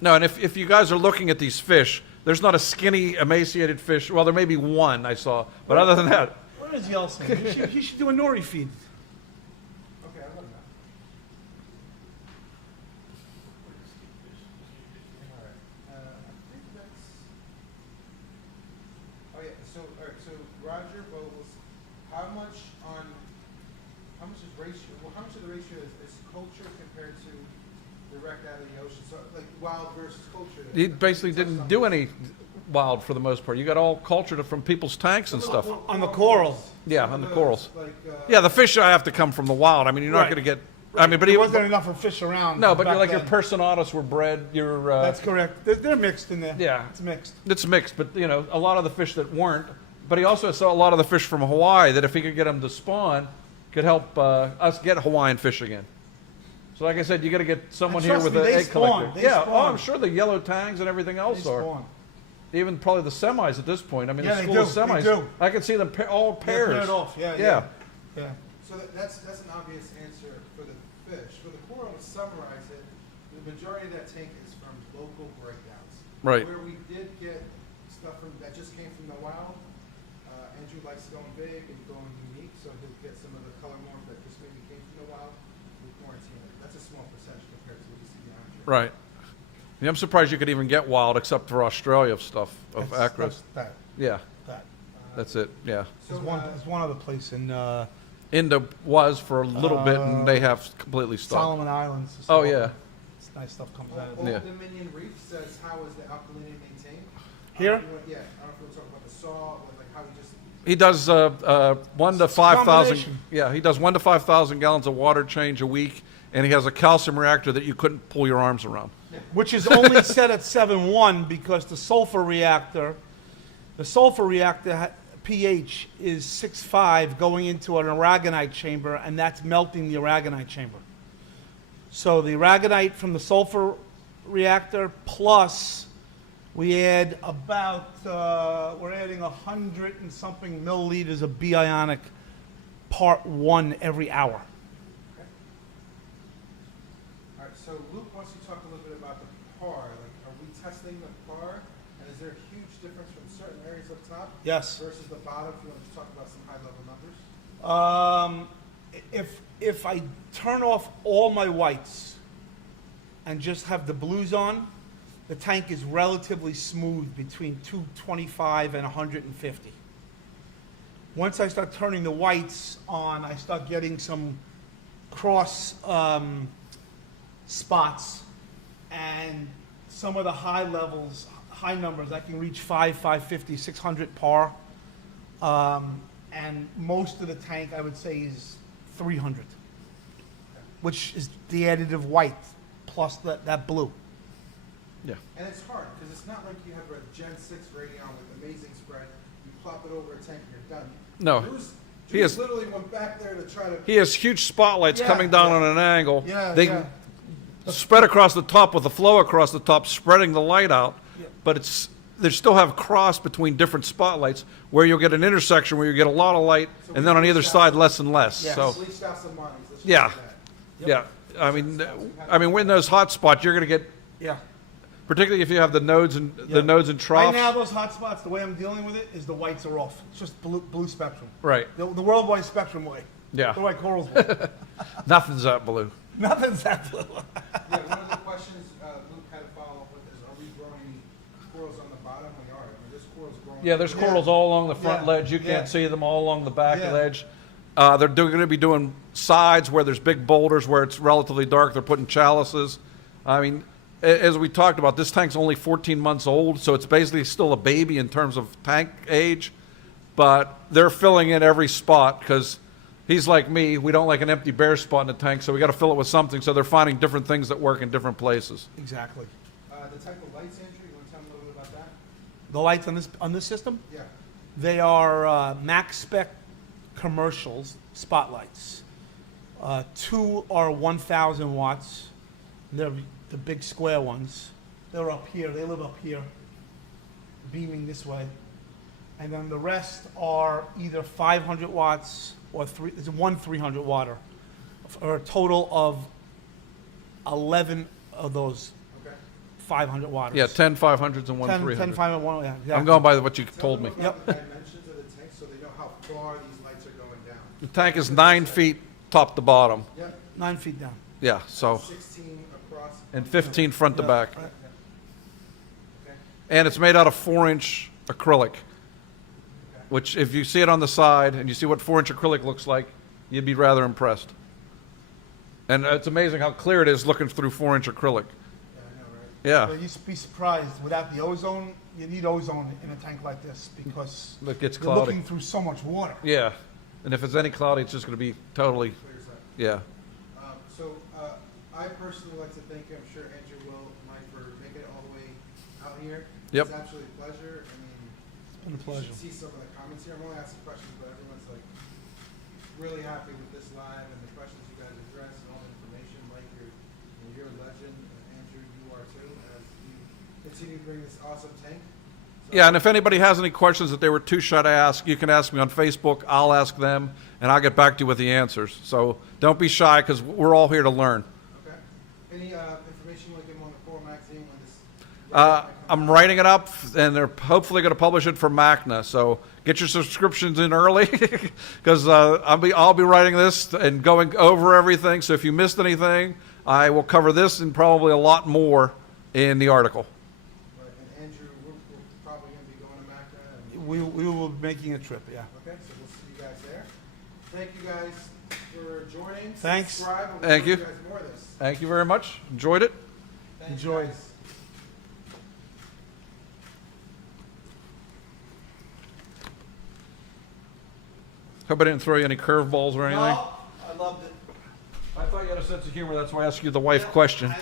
No, and if you guys are looking at these fish, there's not a skinny, emaciated fish. Well, there may be one I saw, but other than that, Where is Yeltsin? He should do a nori feed. Okay, I'll let him know. Alright, I think that's... Oh yeah, so, alright, so Roger Bowles, how much of the ratio is culture compared to direct out of the ocean? So, like, wild versus culture? he basically didn't do any wild for the most part. You got all cultured from people's tanks and stuff. On the corals. Yeah, Some on of the those, corals. Like, Yeah, the fish have to come from the wild. I mean, you're not Right. going to get. I mean, but There he wasn't enough of fish around. no, but back you're like your then. personatas were bred. Your That's correct. They're mixed in there. Yeah. It's mixed. it's mixed, but you know a lot of the fish that weren't. But he also saw a lot of the fish from Hawaii that if he could get them to spawn, could help us get Hawaiian fish again. So, like I said, you got to get someone And here trust with me, an they egg spawn. collector. They Yeah, oh, spawn. I'm sure the yellow tangs and everything They else are. spawn. even probably the semis at this point. I mean, Yeah, the they school of do, they semis. do. I can see them all They're pairs. paired off, yeah. Yeah. So that's an obvious answer for the fish. For the coral, to summarize it, the majority of that tank is from local breakdowns. Right. Where we did get stuff that just came from the wild, Andrew likes going big and going unique, so he'll get some of the color morph that just maybe came from the wild with quarantine it. That's a small percentage compared to what you see behind you. Right. Yeah, I'm surprised you could even get wild except for Australia stuff of acros. Yeah, that's it. Yeah. So There's one other place in Indo was for a little bit, and they have completely stopped. Solomon Islands. Oh yeah. It's nice stuff comes out of Old it. Yeah. Dominion Reef says how is the alkalinity maintained? Here? Yeah, I don't know if we'll talk about the saw, or like how we just. He does 1 to It's a 5,000. combination. Yeah, he does 1 to 5,000 gallons of water change a week, and he has a calcium reactor that you couldn't pull your arms around. Which is only set at 7.1 because the sulfur reactor pH is 6.5 going into an aragonite chamber, and that's melting the aragonite chamber. So the aragonite from the sulfur reactor plus we add about, we're adding 100 and something milliliters of bionic part 1 every hour. All right, so Luke wants to talk a little bit about the par. Like, are we testing the par? And is there a huge difference from certain areas up top Yes. versus the bottom? If you want to talk about some high level numbers. If I turn off all my whites and just have the blues on, the tank is relatively smooth between 225 and 150. Once I start turning the whites on, I start getting some cross spots, and some of the high numbers, I can reach 550, 600 par. And most of the tank, I would say, is 300, which is the additive white plus that blue. Yeah. And it's hard because it's not like you have a Gen 6 Radion with amazing spread. You plop it over a tank and you're done. No. Bruce He has- literally went back there to try to. He has huge spotlights Yeah. coming down on an angle. Yeah, They yeah. spread across the top with the flow across the top, spreading the light out. Yeah. But they still have cross between different spotlights where you'll get an intersection where you get a lot of light, So and then on we either bleached side out- less and less. Yes. So Bleached out some lines. Let's just Yeah. say that. yeah, I mean, when those hot spots, you're going to get, Yeah. particularly if you have the nodes and Yeah. the nodes and Right troughs. now, those hot spots, the way I'm dealing with it is the whites are off. It's just blue spectrum. Right. The worldwide spectrum way. Yeah. The white corals way. Nothing's that blue. Nothing's that blue. Yeah, one of the questions Luke had to follow up with is, are we growing any corals on the bottom? We are. I mean, there's corals growing. Yeah, there's corals all along the front Yeah. ledge. You Yeah. can't see them all along the back Yeah. ledge. They're going to be doing sides where there's big boulders where it's relatively dark. They're putting chalices. I mean, as we talked about, this tank's only 14 months old, so it's basically still a baby in terms of tank age. But they're filling in every spot because he's like me. We don't like an empty bare spot in the tank, so we got to fill it with something. So they're finding different things that work in different places. Exactly. The type of lights, Andrew, you want to tell me a little bit about that? The lights on this system, Yeah. they are max spec commercials spotlights. 2 are 1,000 watts. They're the big square ones. They're up here. They live up here, beaming this way. And then the rest are either 500 watts or there's one 300 watter, or a total of 11 of those Okay. 500 watters. Yeah, 10 500s and one 10, 300. 10 500, one, yeah. I'm going by what you Tell told them me. about the dimensions of the tank so they know how far these lights are going down. The tank is 9 feet top to bottom. Yep. 9 feet down. Yeah, so 16 across. and 15 front to Yeah. back. Right. Okay. And it's made out of 4-inch acrylic, which if you see it on the side and you see what 4-inch acrylic looks like, you'd be rather impressed. And it's amazing how clear it is looking through 4-inch acrylic. Yeah, I know, right? Yeah, But you'd be surprised, without the ozone, you need ozone in a tank like this because it gets you're cloudy. looking through so much water. Yeah, and if it's any cloudy, it's just going to be totally, Clears up. yeah. I personally like to thank you. I'm sure Andrew will, Mike, for making it all the way out here. Yep. It's absolutely a pleasure. I mean, It's been a you pleasure. should see some of the comments here. I'm only asking questions, but everyone's like really happy with this live and the questions you guys address and all the information. Mike, you're a legend. And Andrew, you are too, as you continue to bring this awesome tank to Yeah, and if anybody has any questions that they were too shy to ask, you can ask me on Facebook. I'll ask them, and I'll get back to you with the answers. So don't be shy, because we're all here to learn. Okay. Any information you want to give them on the Coral magazine when this? I'm writing it up, and they're hopefully going to publish it for MACNA. So get your subscriptions in early, because I'll be writing this and going over everything. So if you missed anything, I will cover this and probably a lot more in the article. Right, and Andrew, we're probably going to be going to MACA. And, We will be making a trip, yeah. okay, so we'll see you guys there. Thank you guys for joining. Thanks. Subscribe. We'll Thank show you. guys more of this. Thank you very much. Enjoyed it. Thank you, Enjoy. guys. Hope I didn't throw you any curveballs or anything. No, I loved it. I thought you had a sense of humor. That's why I asked you the wife question.